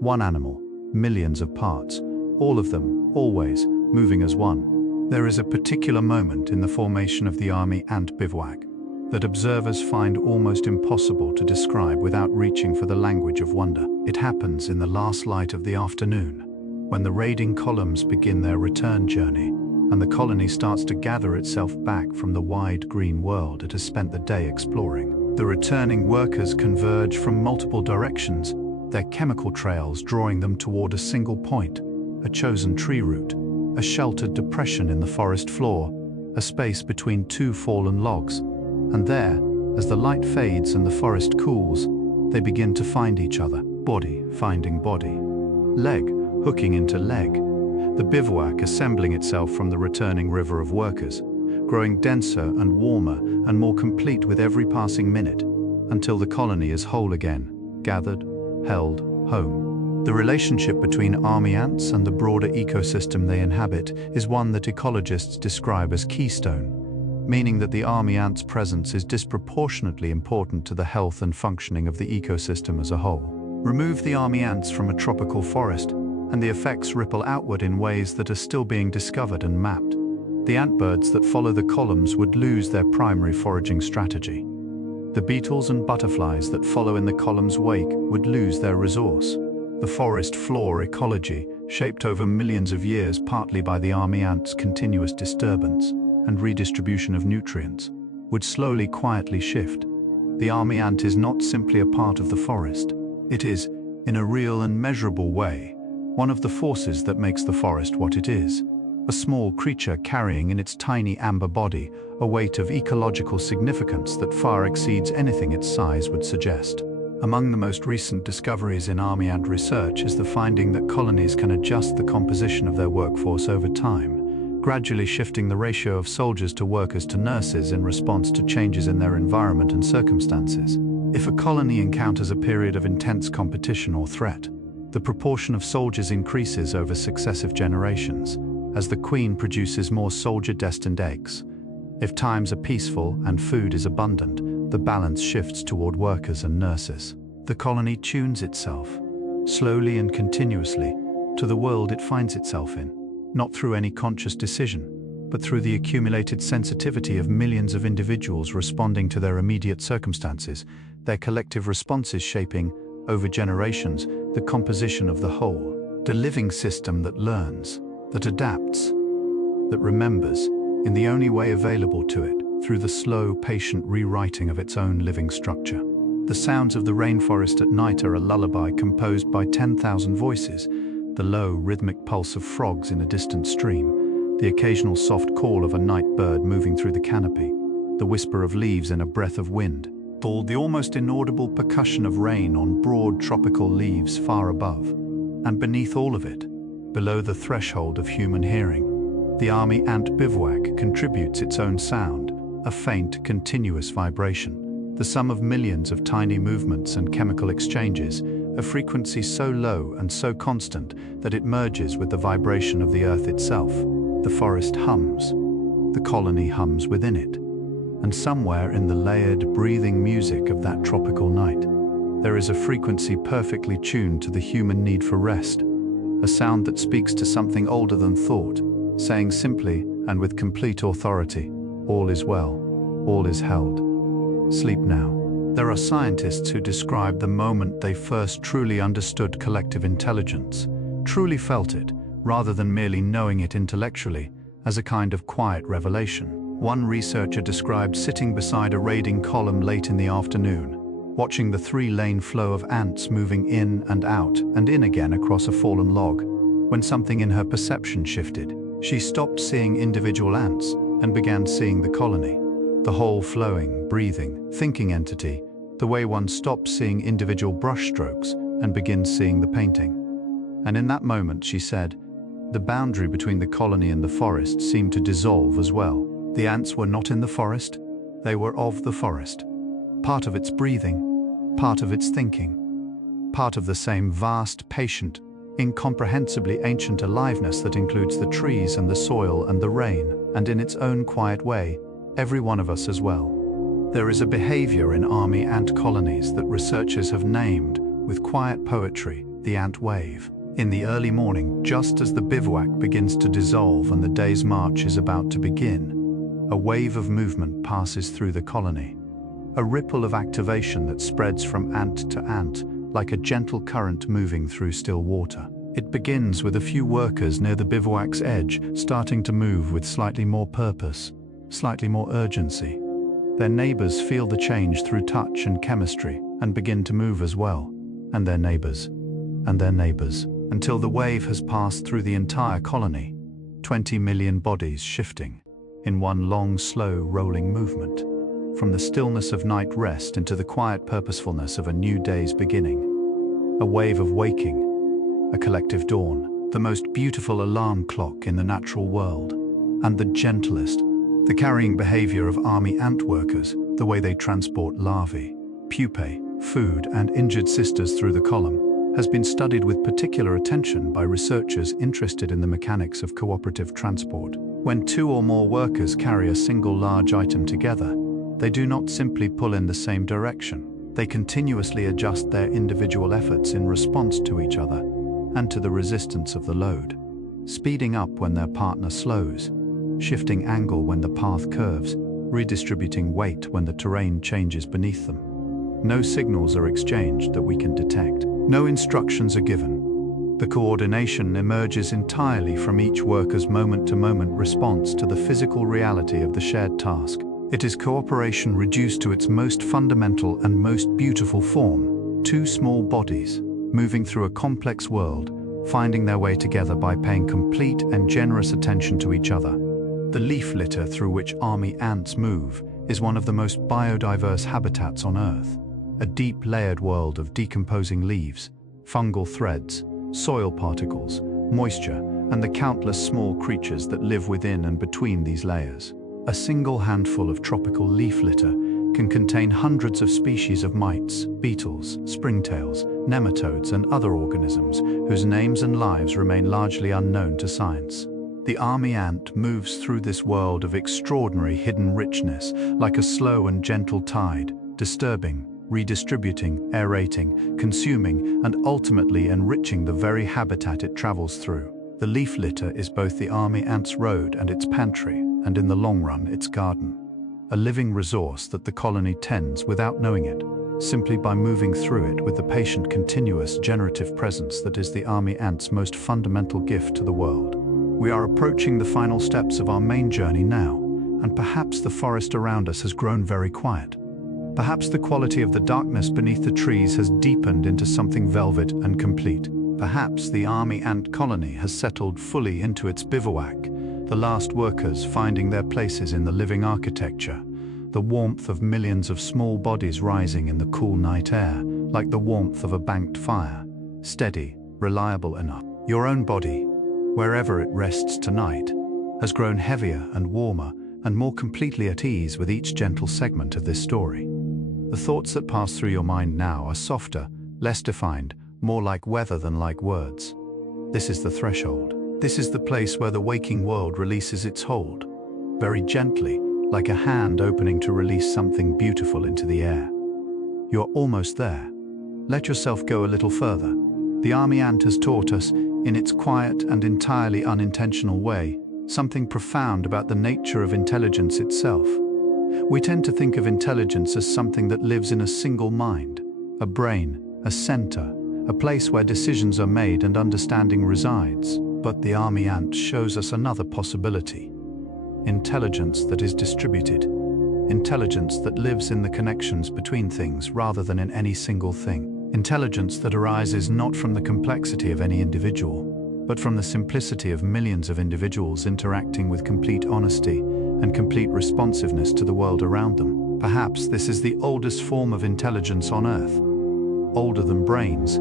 One animal, millions of parts, all of them, always, moving as one. There is a particular moment in the formation of the army ant bivouac that observers find almost impossible to describe without reaching for the language of wonder. It happens in the last light of the afternoon, when the raiding columns begin their return journey, and the colony starts to gather itself back from the wide green world it has spent the day exploring. The returning workers converge from multiple directions, their chemical trails drawing them toward a single point, a chosen tree root, a sheltered depression in the forest floor, a space between two fallen logs. And there, as the light fades and the forest cools, they begin to find each other, body finding body, leg hooking into leg, the bivouac assembling itself from the returning river of workers, growing denser and warmer and more complete with every passing minute, until the colony is whole again, gathered, held, home. The relationship between army ants and the broader ecosystem they inhabit is one that ecologists describe as keystone, meaning that the army ant's presence is disproportionately important to the health and functioning of the ecosystem as a whole. Remove the army ants from a tropical forest, and the effects ripple outward in ways that are still being discovered and mapped. The antbirds that follow the columns would lose their primary foraging strategy. The beetles and butterflies that follow in the column's wake would lose their resource. The forest floor ecology, shaped over millions of years partly by the army ant's continuous disturbance and redistribution of nutrients, would slowly quietly shift. The army ant is not simply a part of the forest. It is, in a real and measurable way, one of the forces that makes the forest what it is. A small creature carrying in its tiny amber body a weight of ecological significance that far exceeds anything its size would suggest. Among the most recent discoveries in army ant research is the finding that colonies can adjust the composition of their workforce over time, gradually shifting the ratio of soldiers to workers to nurses in response to changes in their environment and circumstances. If a colony encounters a period of intense competition or threat, the proportion of soldiers increases over successive generations, as the queen produces more soldier-destined eggs. If times are peaceful and food is abundant, the balance shifts toward workers and nurses. The colony tunes itself, slowly and continuously, to the world it finds itself in, not through any conscious decision, but through the accumulated sensitivity of millions of individuals responding to their immediate circumstances, their collective responses shaping, over generations, the composition of the whole, the living system that learns, that adapts, that remembers, in the only way available to it, through the slow, patient rewriting of its own living structure. The sounds of the rainforest at night are a lullaby composed by 10,000 voices, the low, rhythmic pulse of frogs in a distant stream, the occasional soft call of a night bird moving through the canopy, the whisper of leaves in a breath of wind, the almost inaudible percussion of rain on broad tropical leaves far above. And beneath all of it, below the threshold of human hearing, the army ant bivouac contributes its own sound, a faint, continuous vibration, the sum of millions of tiny movements and chemical exchanges, a frequency so low and so constant that it merges with the vibration of the earth itself. The forest hums, the colony hums within it, and somewhere in the layered, breathing music of that tropical night, there is a frequency perfectly tuned to the human need for rest, a sound that speaks to something older than thought, saying simply and with complete authority, all is well, all is held. Sleep now. There are scientists who describe the moment they first truly understood collective intelligence, truly felt it, rather than merely knowing it intellectually, as a kind of quiet revelation. One researcher described sitting beside a raiding column late in the afternoon, watching the three-lane flow of ants moving in and out and in again across a fallen log, when something in her perception shifted. She stopped seeing individual ants and began seeing the colony, the whole flowing, breathing, thinking entity, the way one stops seeing individual brushstrokes and begins seeing the painting. And in that moment, she said, the boundary between the colony and the forest seemed to dissolve as well. The ants were not in the forest, they were of the forest. Part of its breathing, part of its thinking, part of the same vast, patient, incomprehensibly ancient aliveness that includes the trees and the soil and the rain, and in its own quiet way, every one of us as well. There is a behavior in army ant colonies that researchers have named, with quiet poetry, the ant wave. In the early morning, just as the bivouac begins to dissolve and the day's march is about to begin, a wave of movement passes through the colony. A ripple of activation that spreads from ant to ant, like a gentle current moving through still water. It begins with a few workers near the bivouac's edge, starting to move with slightly more purpose, slightly more urgency. Their neighbors feel the change through touch and chemistry and begin to move as well, and their neighbors, and their neighbors, until the wave has passed through the entire colony, 20 million bodies shifting in one long, slow, rolling movement, from the stillness of night rest into the quiet purposefulness of a new day's beginning. A wave of waking, a collective dawn, the most beautiful alarm clock in the natural world, and the gentlest, the carrying behavior of army ant workers, the way they transport larvae, pupae, food, and injured sisters through the column, has been studied with particular attention by researchers interested in the mechanics of cooperative transport. When two or more workers carry a single large item together, they do not simply pull in the same direction. They continuously adjust their individual efforts in response to each other and to the resistance of the load, speeding up when their partner slows, shifting angle when the path curves, redistributing weight when the terrain changes beneath them. No signals are exchanged that we can detect. No instructions are given. The coordination emerges entirely from each worker's moment-to-moment response to the physical reality of the shared task. It is cooperation reduced to its most fundamental and most beautiful form, two small bodies, moving through a complex world, finding their way together by paying complete and generous attention to each other. The leaf litter through which army ants move is one of the most biodiverse habitats on Earth. A deep layered world of decomposing leaves, fungal threads, soil particles, moisture, and the countless small creatures that live within and between these layers. A single handful of tropical leaf litter can contain hundreds of species of mites, beetles, springtails, nematodes, and other organisms whose names and lives remain largely unknown to science. The army ant moves through this world of extraordinary hidden richness like a slow and gentle tide, disturbing, redistributing, aerating, consuming, and ultimately enriching the very habitat it travels through. The leaf litter is both the army ant's road and its pantry, and in the long run, its garden. A living resource that the colony tends without knowing it, simply by moving through it with the patient, continuous, generative presence that is the army ant's most fundamental gift to the world. We are approaching the final steps of our main journey now, and perhaps the forest around us has grown very quiet. Perhaps the quality of the darkness beneath the trees has deepened into something velvet and complete. Perhaps the army ant colony has settled fully into its bivouac, the last workers finding their places in the living architecture, the warmth of millions of small bodies rising in the cool night air, like the warmth of a banked fire, steady, reliable enough. Your own body, wherever it rests tonight, has grown heavier and warmer and more completely at ease with each gentle segment of this story. The thoughts that pass through your mind now are softer, less defined, more like weather than like words. This is the threshold. This is the place where the waking world releases its hold, very gently, like a hand opening to release something beautiful into the air. You're almost there. Let yourself go a little further. The army ant has taught us, in its quiet and entirely unintentional way, something profound about the nature of intelligence itself. We tend to think of intelligence as something that lives in a single mind, a brain, a center, a place where decisions are made and understanding resides. But the army ant shows us another possibility. Intelligence that is distributed. Intelligence that lives in the connections between things rather than in any single thing. Intelligence that arises not from the complexity of any individual, but from the simplicity of millions of individuals interacting with complete honesty and complete responsiveness to the world around them. Perhaps this is the oldest form of intelligence on Earth, older than brains,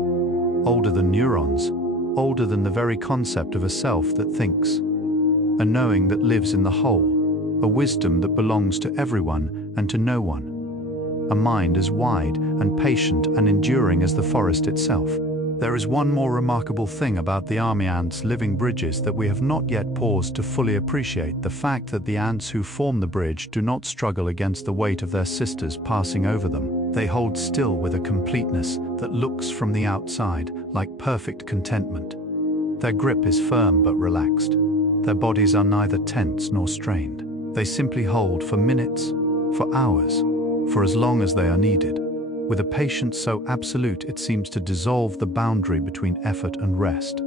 older than neurons, older than the very concept of a self that thinks, a knowing that lives in the whole, a wisdom that belongs to everyone and to no one, a mind as wide and patient and enduring as the forest itself. There is one more remarkable thing about the army ants' living bridges that we have not yet paused to fully appreciate: the fact that the ants who form the bridge do not struggle against the weight of their sisters passing over them. They hold still with a completeness that looks from the outside like perfect contentment. Their grip is firm but relaxed. Their bodies are neither tense nor strained. They simply hold for minutes, for hours, for as long as they are needed, with a patience so absolute it seems to dissolve the boundary between effort and rest,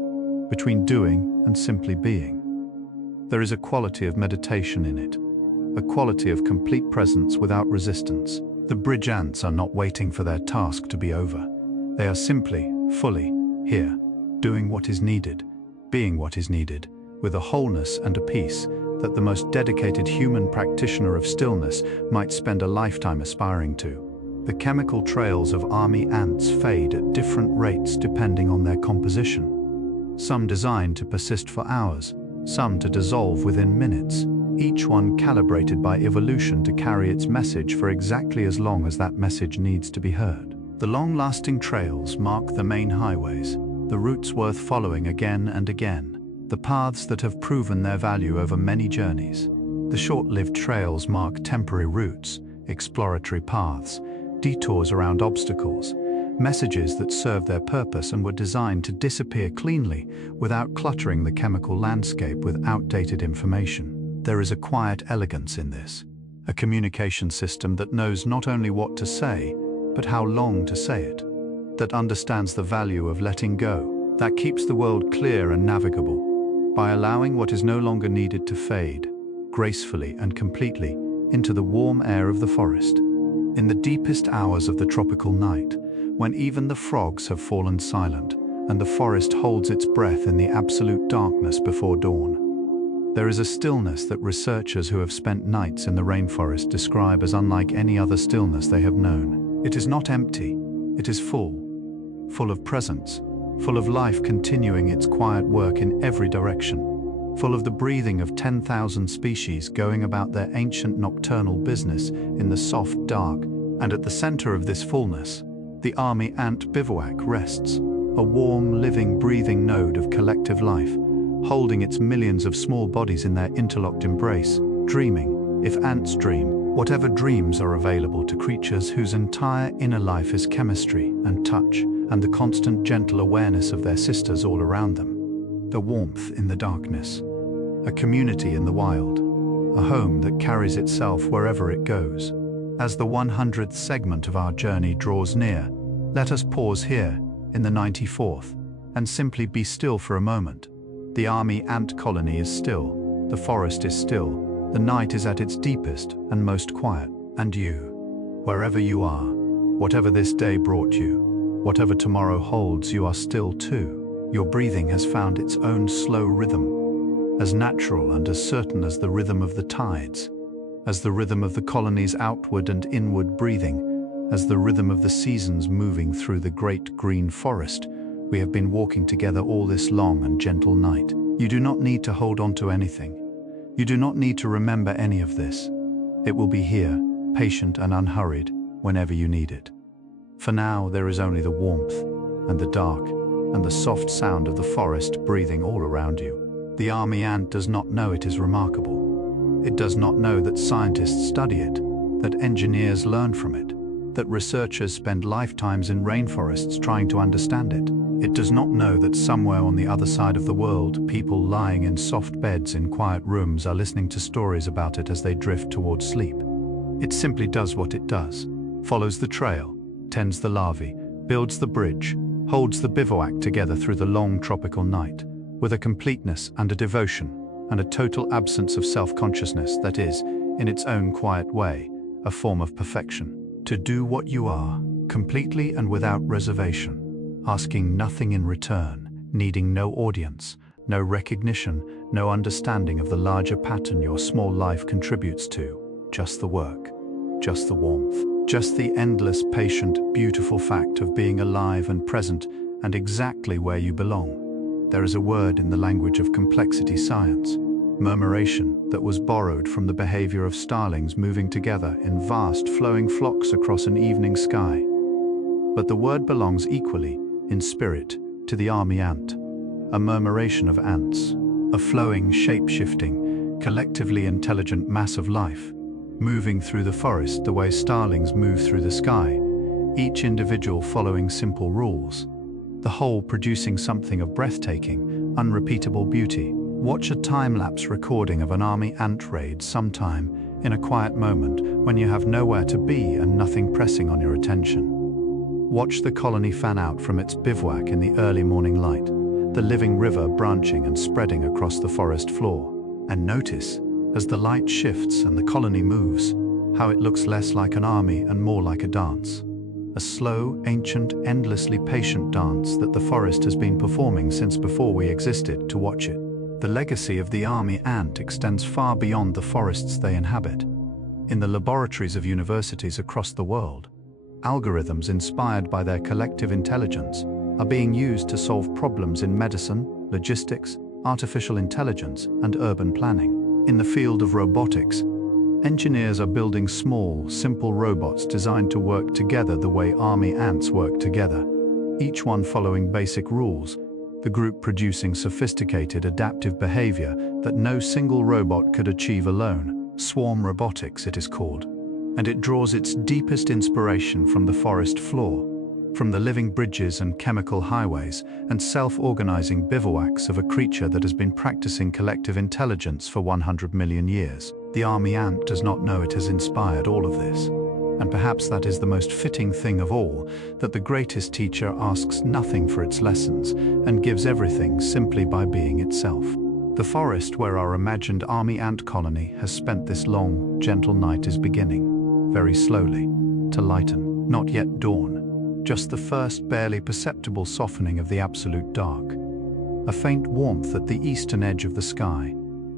between doing and simply being. There is a quality of meditation in it, a quality of complete presence without resistance. The bridge ants are not waiting for their task to be over. They are simply, fully, here, doing what is needed, being what is needed, with a wholeness and a peace that the most dedicated human practitioner of stillness might spend a lifetime aspiring to. The chemical trails of army ants fade at different rates depending on their composition. Some designed to persist for hours, some to dissolve within minutes, each one calibrated by evolution to carry its message for exactly as long as that message needs to be heard. The long-lasting trails mark the main highways, the routes worth following again and again, the paths that have proven their value over many journeys. The short-lived trails mark temporary routes, exploratory paths, detours around obstacles, messages that serve their purpose and were designed to disappear cleanly without cluttering the chemical landscape with outdated information. There is a quiet elegance in this, a communication system that knows not only what to say, but how long to say it, that understands the value of letting go, that keeps the world clear and navigable, by allowing what is no longer needed to fade, gracefully and completely, into the warm air of the forest. In the deepest hours of the tropical night, when even the frogs have fallen silent and the forest holds its breath in the absolute darkness before dawn, there is a stillness that researchers who have spent nights in the rainforest describe as unlike any other stillness they have known. It is not empty, it is full of presence, full of life continuing its quiet work in every direction, full of the breathing of 10,000 species going about their ancient nocturnal business in the soft dark. And at the center of this fullness, the army ant bivouac rests, a warm, living, breathing node of collective life, holding its millions of small bodies in their interlocked embrace, dreaming, if ants dream, whatever dreams are available to creatures whose entire inner life is chemistry and touch and the constant gentle awareness of their sisters all around them. The warmth in the darkness, a community in the wild, a home that carries itself wherever it goes. As the 100th segment of our journey draws near, let us pause here, in the 94th, and simply be still for a moment. The army ant colony is still, the forest is still, the night is at its deepest and most quiet. And you, wherever you are, whatever this day brought you, whatever tomorrow holds, you are still too. Your breathing has found its own slow rhythm, as natural and as certain as the rhythm of the tides, as the rhythm of the colony's outward and inward breathing, as the rhythm of the seasons moving through the great green forest. We have been walking together all this long and gentle night. You do not need to hold on to anything. You do not need to remember any of this. It will be here, patient and unhurried, whenever you need it. For now, there is only the warmth and the dark and the soft sound of the forest breathing all around you. The army ant does not know it is remarkable. It does not know that scientists study it, that engineers learn from it, that researchers spend lifetimes in rainforests trying to understand it. It does not know that somewhere on the other side of the world, people lying in soft beds in quiet rooms are listening to stories about it as they drift towards sleep. It simply does what it does, follows the trail, tends the larvae, builds the bridge, holds the bivouac together through the long tropical night, with a completeness and a devotion and a total absence of self-consciousness that is, in its own quiet way, a form of perfection. To do what you are, completely and without reservation, asking nothing in return, needing no audience, no recognition, no understanding of the larger pattern your small life contributes to. Just the work, just the warmth, just the endless, patient, beautiful fact of being alive and present and exactly where you belong. There is a word in the language of complexity science, murmuration, that was borrowed from the behavior of starlings moving together in vast flowing flocks across an evening sky. But the word belongs equally, in spirit, to the army ant, a murmuration of ants, a flowing, shape-shifting, collectively intelligent mass of life, moving through the forest the way starlings move through the sky, each individual following simple rules, the whole producing something of breathtaking, unrepeatable beauty. Watch a time-lapse recording of an army ant raid sometime in a quiet moment when you have nowhere to be and nothing pressing on your attention. Watch the colony fan out from its bivouac in the early morning light, the living river branching and spreading across the forest floor. And notice, as the light shifts and the colony moves, how it looks less like an army and more like a dance. A slow, ancient, endlessly patient dance that the forest has been performing since before we existed to watch it. The legacy of the army ant extends far beyond the forests they inhabit. In the laboratories of universities across the world, algorithms inspired by their collective intelligence are being used to solve problems in medicine, logistics, artificial intelligence, and urban planning. In the field of robotics, engineers are building small, simple robots designed to work together the way army ants work together, each one following basic rules, the group producing sophisticated adaptive behavior that no single robot could achieve alone. Swarm robotics, it is called, and it draws its deepest inspiration from the forest floor, from the living bridges and chemical highways and self-organizing bivouacs of a creature that has been practicing collective intelligence for 100 million years. The army ant does not know it has inspired all of this. And perhaps that is the most fitting thing of all, that the greatest teacher asks nothing for its lessons and gives everything simply by being itself. The forest where our imagined army ant colony has spent this long, gentle night is beginning, very slowly, to lighten. Not yet dawn, just the first barely perceptible softening of the absolute dark. A faint warmth at the eastern edge of the sky,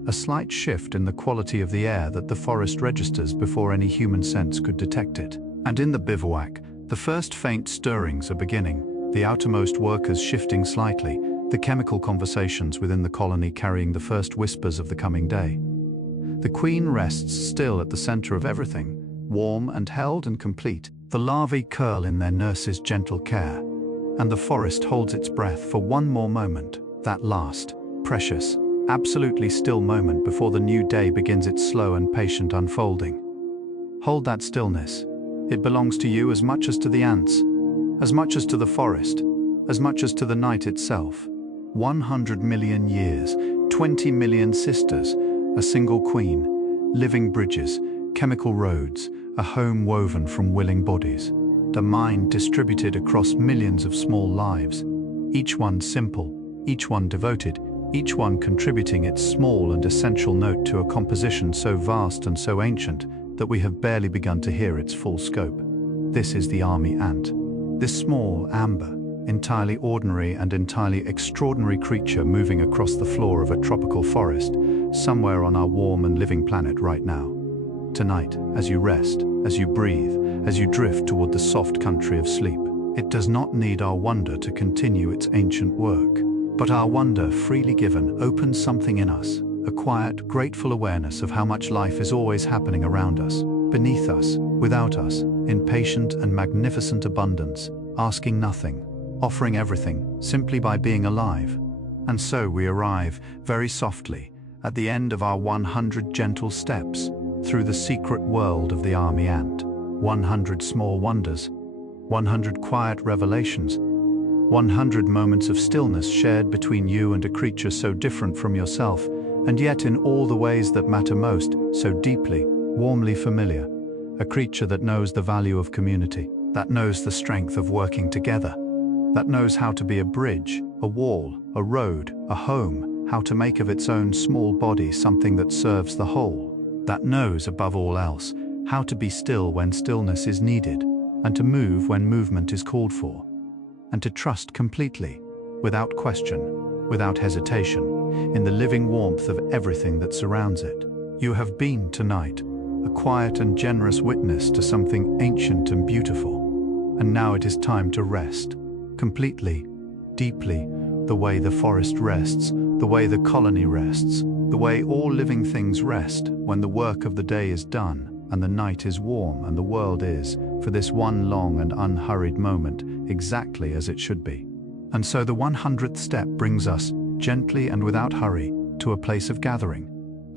a slight shift in the quality of the air that the forest registers before any human sense could detect it. And in the bivouac, the first faint stirrings are beginning, the outermost workers shifting slightly, the chemical conversations within the colony carrying the first whispers of the coming day. The queen rests still at the center of everything, warm and held and complete. The larvae curl in their nurse's gentle care, and the forest holds its breath for one more moment, that last, precious, absolutely still moment before the new day begins its slow and patient unfolding. Hold that stillness. It belongs to you as much as to the ants, as much as to the forest, as much as to the night itself. 100 million years, 20 million sisters, a single queen, living bridges, chemical roads, a home woven from willing bodies. The mind distributed across millions of small lives, each one simple, each one devoted, each one contributing its small and essential note to a composition so vast and so ancient that we have barely begun to hear its full scope. This is the army ant. This small, amber, entirely ordinary and entirely extraordinary creature moving across the floor of a tropical forest, somewhere on our warm and living planet right now. Tonight, as you rest, as you breathe, as you drift toward the soft country of sleep, it does not need our wonder to continue its ancient work. But our wonder, freely given, opens something in us, a quiet, grateful awareness of how much life is always happening around us, beneath us, without us, in patient and magnificent abundance, asking nothing, offering everything, simply by being alive. And so we arrive, very softly, at the end of our 100 gentle steps, through the secret world of the army ant. 100 small wonders, 100 quiet revelations, 100 moments of stillness shared between you and a creature so different from yourself, and yet in all the ways that matter most, so deeply, warmly familiar. A creature that knows the value of community, that knows the strength of working together, that knows how to be a bridge, a wall, a road, a home, how to make of its own small body something that serves the whole, that knows, above all else, how to be still when stillness is needed, and to move when movement is called for, and to trust completely, without question, without hesitation, in the living warmth of everything that surrounds it. You have been tonight a quiet and generous witness to something ancient and beautiful, and now it is time to rest, completely, deeply, the way the forest rests, the way the colony rests, the way all living things rest when the work of the day is done and the night is warm and the world is, for this one long and unhurried moment, exactly as it should be. And so the 100th step brings us, gently and without hurry, to a place of gathering,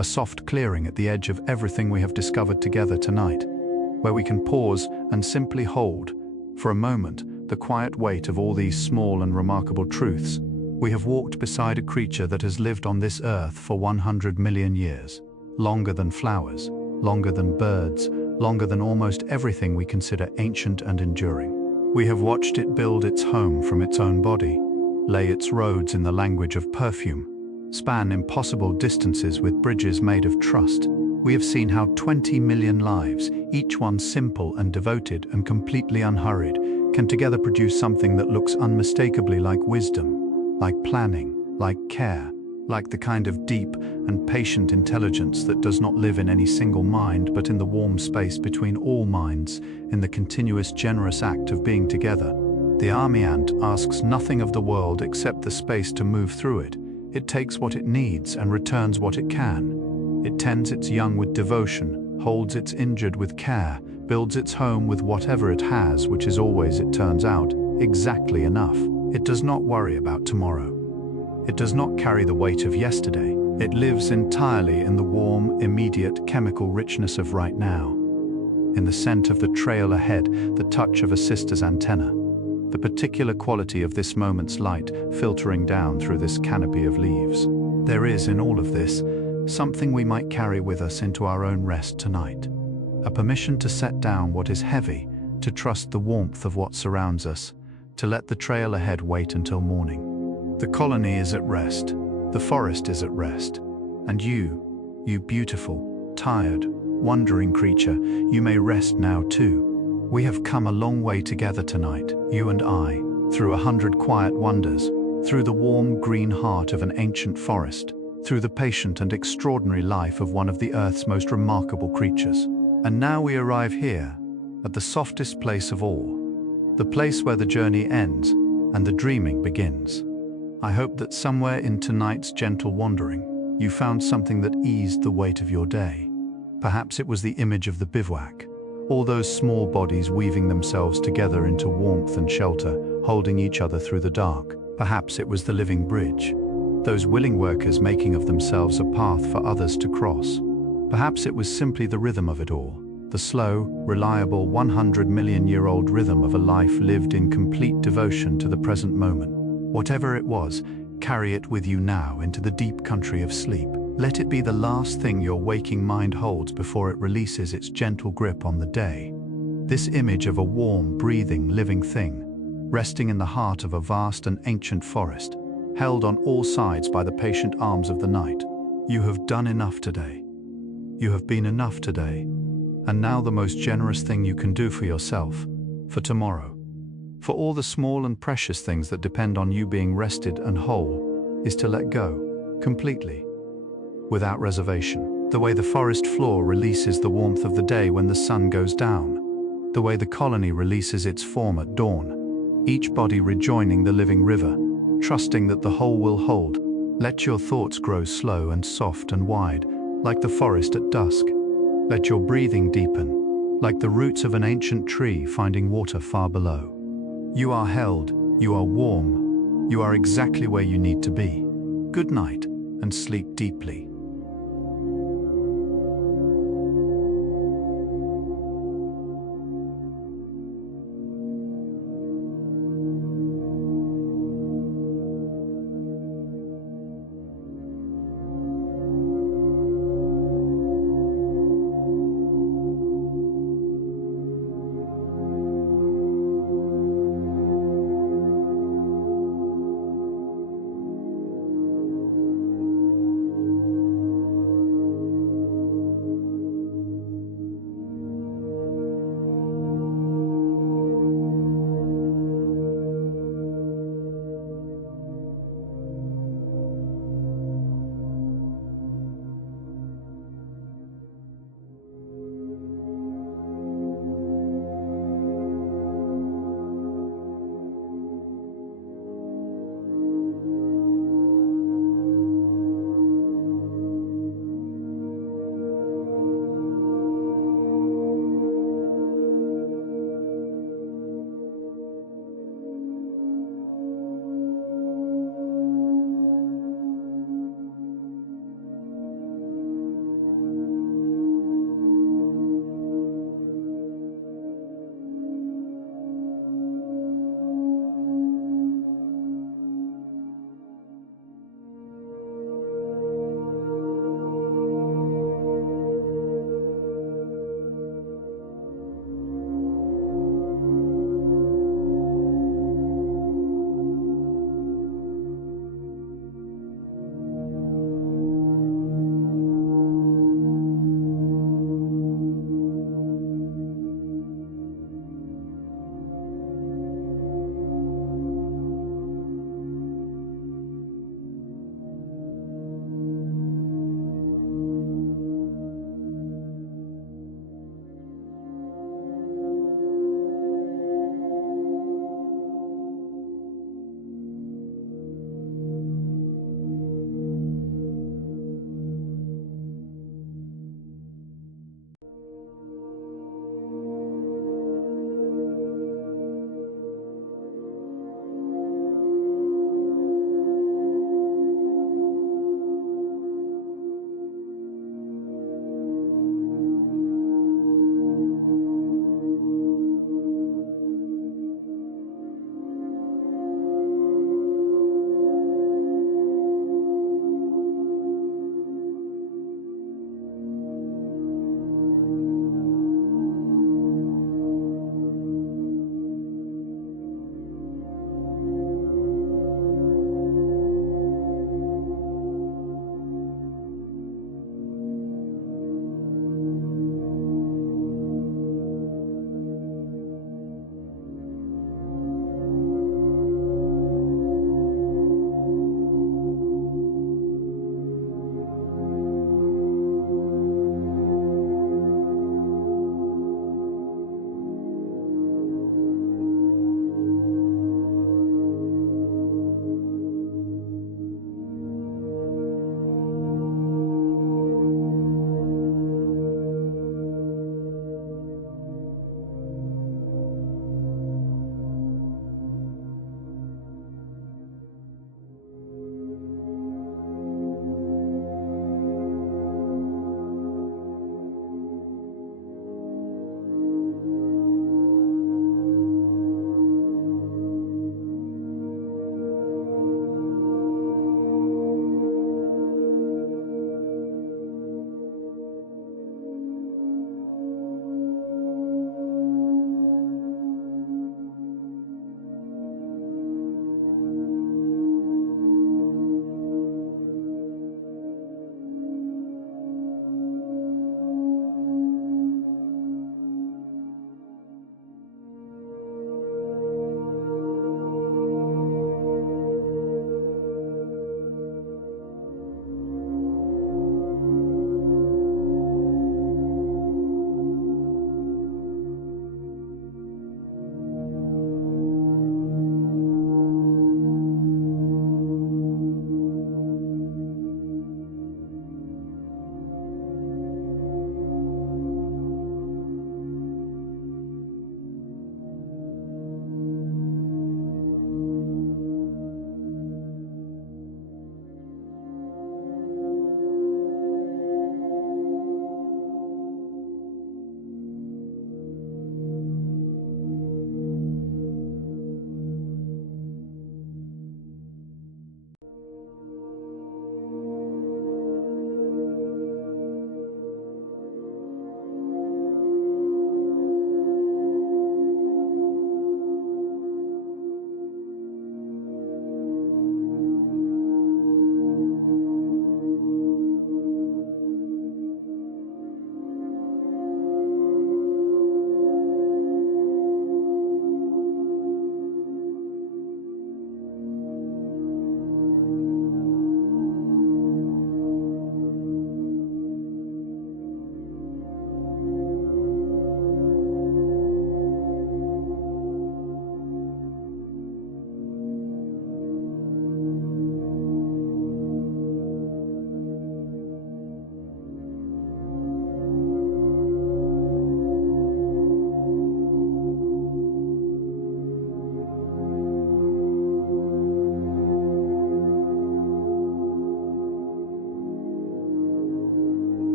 a soft clearing at the edge of everything we have discovered together tonight, where we can pause and simply hold, for a moment, the quiet weight of all these small and remarkable truths. We have walked beside a creature that has lived on this earth for 100 million years, longer than flowers, longer than birds, longer than almost everything we consider ancient and enduring. We have watched it build its home from its own body, lay its roads in the language of perfume, span impossible distances with bridges made of trust. We have seen how 20 million lives, each one simple and devoted and completely unhurried, can together produce something that looks unmistakably like wisdom, like planning, like care, like the kind of deep and patient intelligence that does not live in any single mind but in the warm space between all minds, in the continuous generous act of being together. The army ant asks nothing of the world except the space to move through it. It takes what it needs and returns what it can. It tends its young with devotion, holds its injured with care, builds its home with whatever it has, which is always, it turns out, exactly enough. It does not worry about tomorrow. It does not carry the weight of yesterday. It lives entirely in the warm, immediate chemical richness of right now. In the scent of the trail ahead, the touch of a sister's antenna, the particular quality of this moment's light filtering down through this canopy of leaves. There is, in all of this, something we might carry with us into our own rest tonight. A permission to set down what is heavy, to trust the warmth of what surrounds us, to let the trail ahead wait until morning. The colony is at rest, the forest is at rest, and you beautiful, tired, wandering creature, you may rest now too. We have come a long way together tonight, you and I, through 100 quiet wonders, through the warm green heart of an ancient forest, through the patient and extraordinary life of one of the earth's most remarkable creatures. And now we arrive here, at the softest place of all, the place where the journey ends and the dreaming begins. I hope that somewhere in tonight's gentle wandering, you found something that eased the weight of your day. Perhaps it was the image of the bivouac, all those small bodies weaving themselves together into warmth and shelter, holding each other through the dark. Perhaps it was the living bridge, those willing workers making of themselves a path for others to cross. Perhaps it was simply the rhythm of it all, the slow, reliable 100 million-year-old rhythm of a life lived in complete devotion to the present moment. Whatever it was, carry it with you now into the deep country of sleep. Let it be the last thing your waking mind holds before it releases its gentle grip on the day. This image of a warm, breathing, living thing, resting in the heart of a vast and ancient forest, held on all sides by the patient arms of the night. You have done enough today. You have been enough today. And now the most generous thing you can do for yourself, for tomorrow, for all the small and precious things that depend on you being rested and whole, is to let go, completely, without reservation. The way the forest floor releases the warmth of the day when the sun goes down, the way the colony releases its form at dawn, each body rejoining the living river, trusting that the whole will hold. Let your thoughts grow slow and soft and wide, like the forest at dusk. Let your breathing deepen, like the roots of an ancient tree finding water far below. You are held, you are warm, you are exactly where you need to be. Good night, and sleep deeply.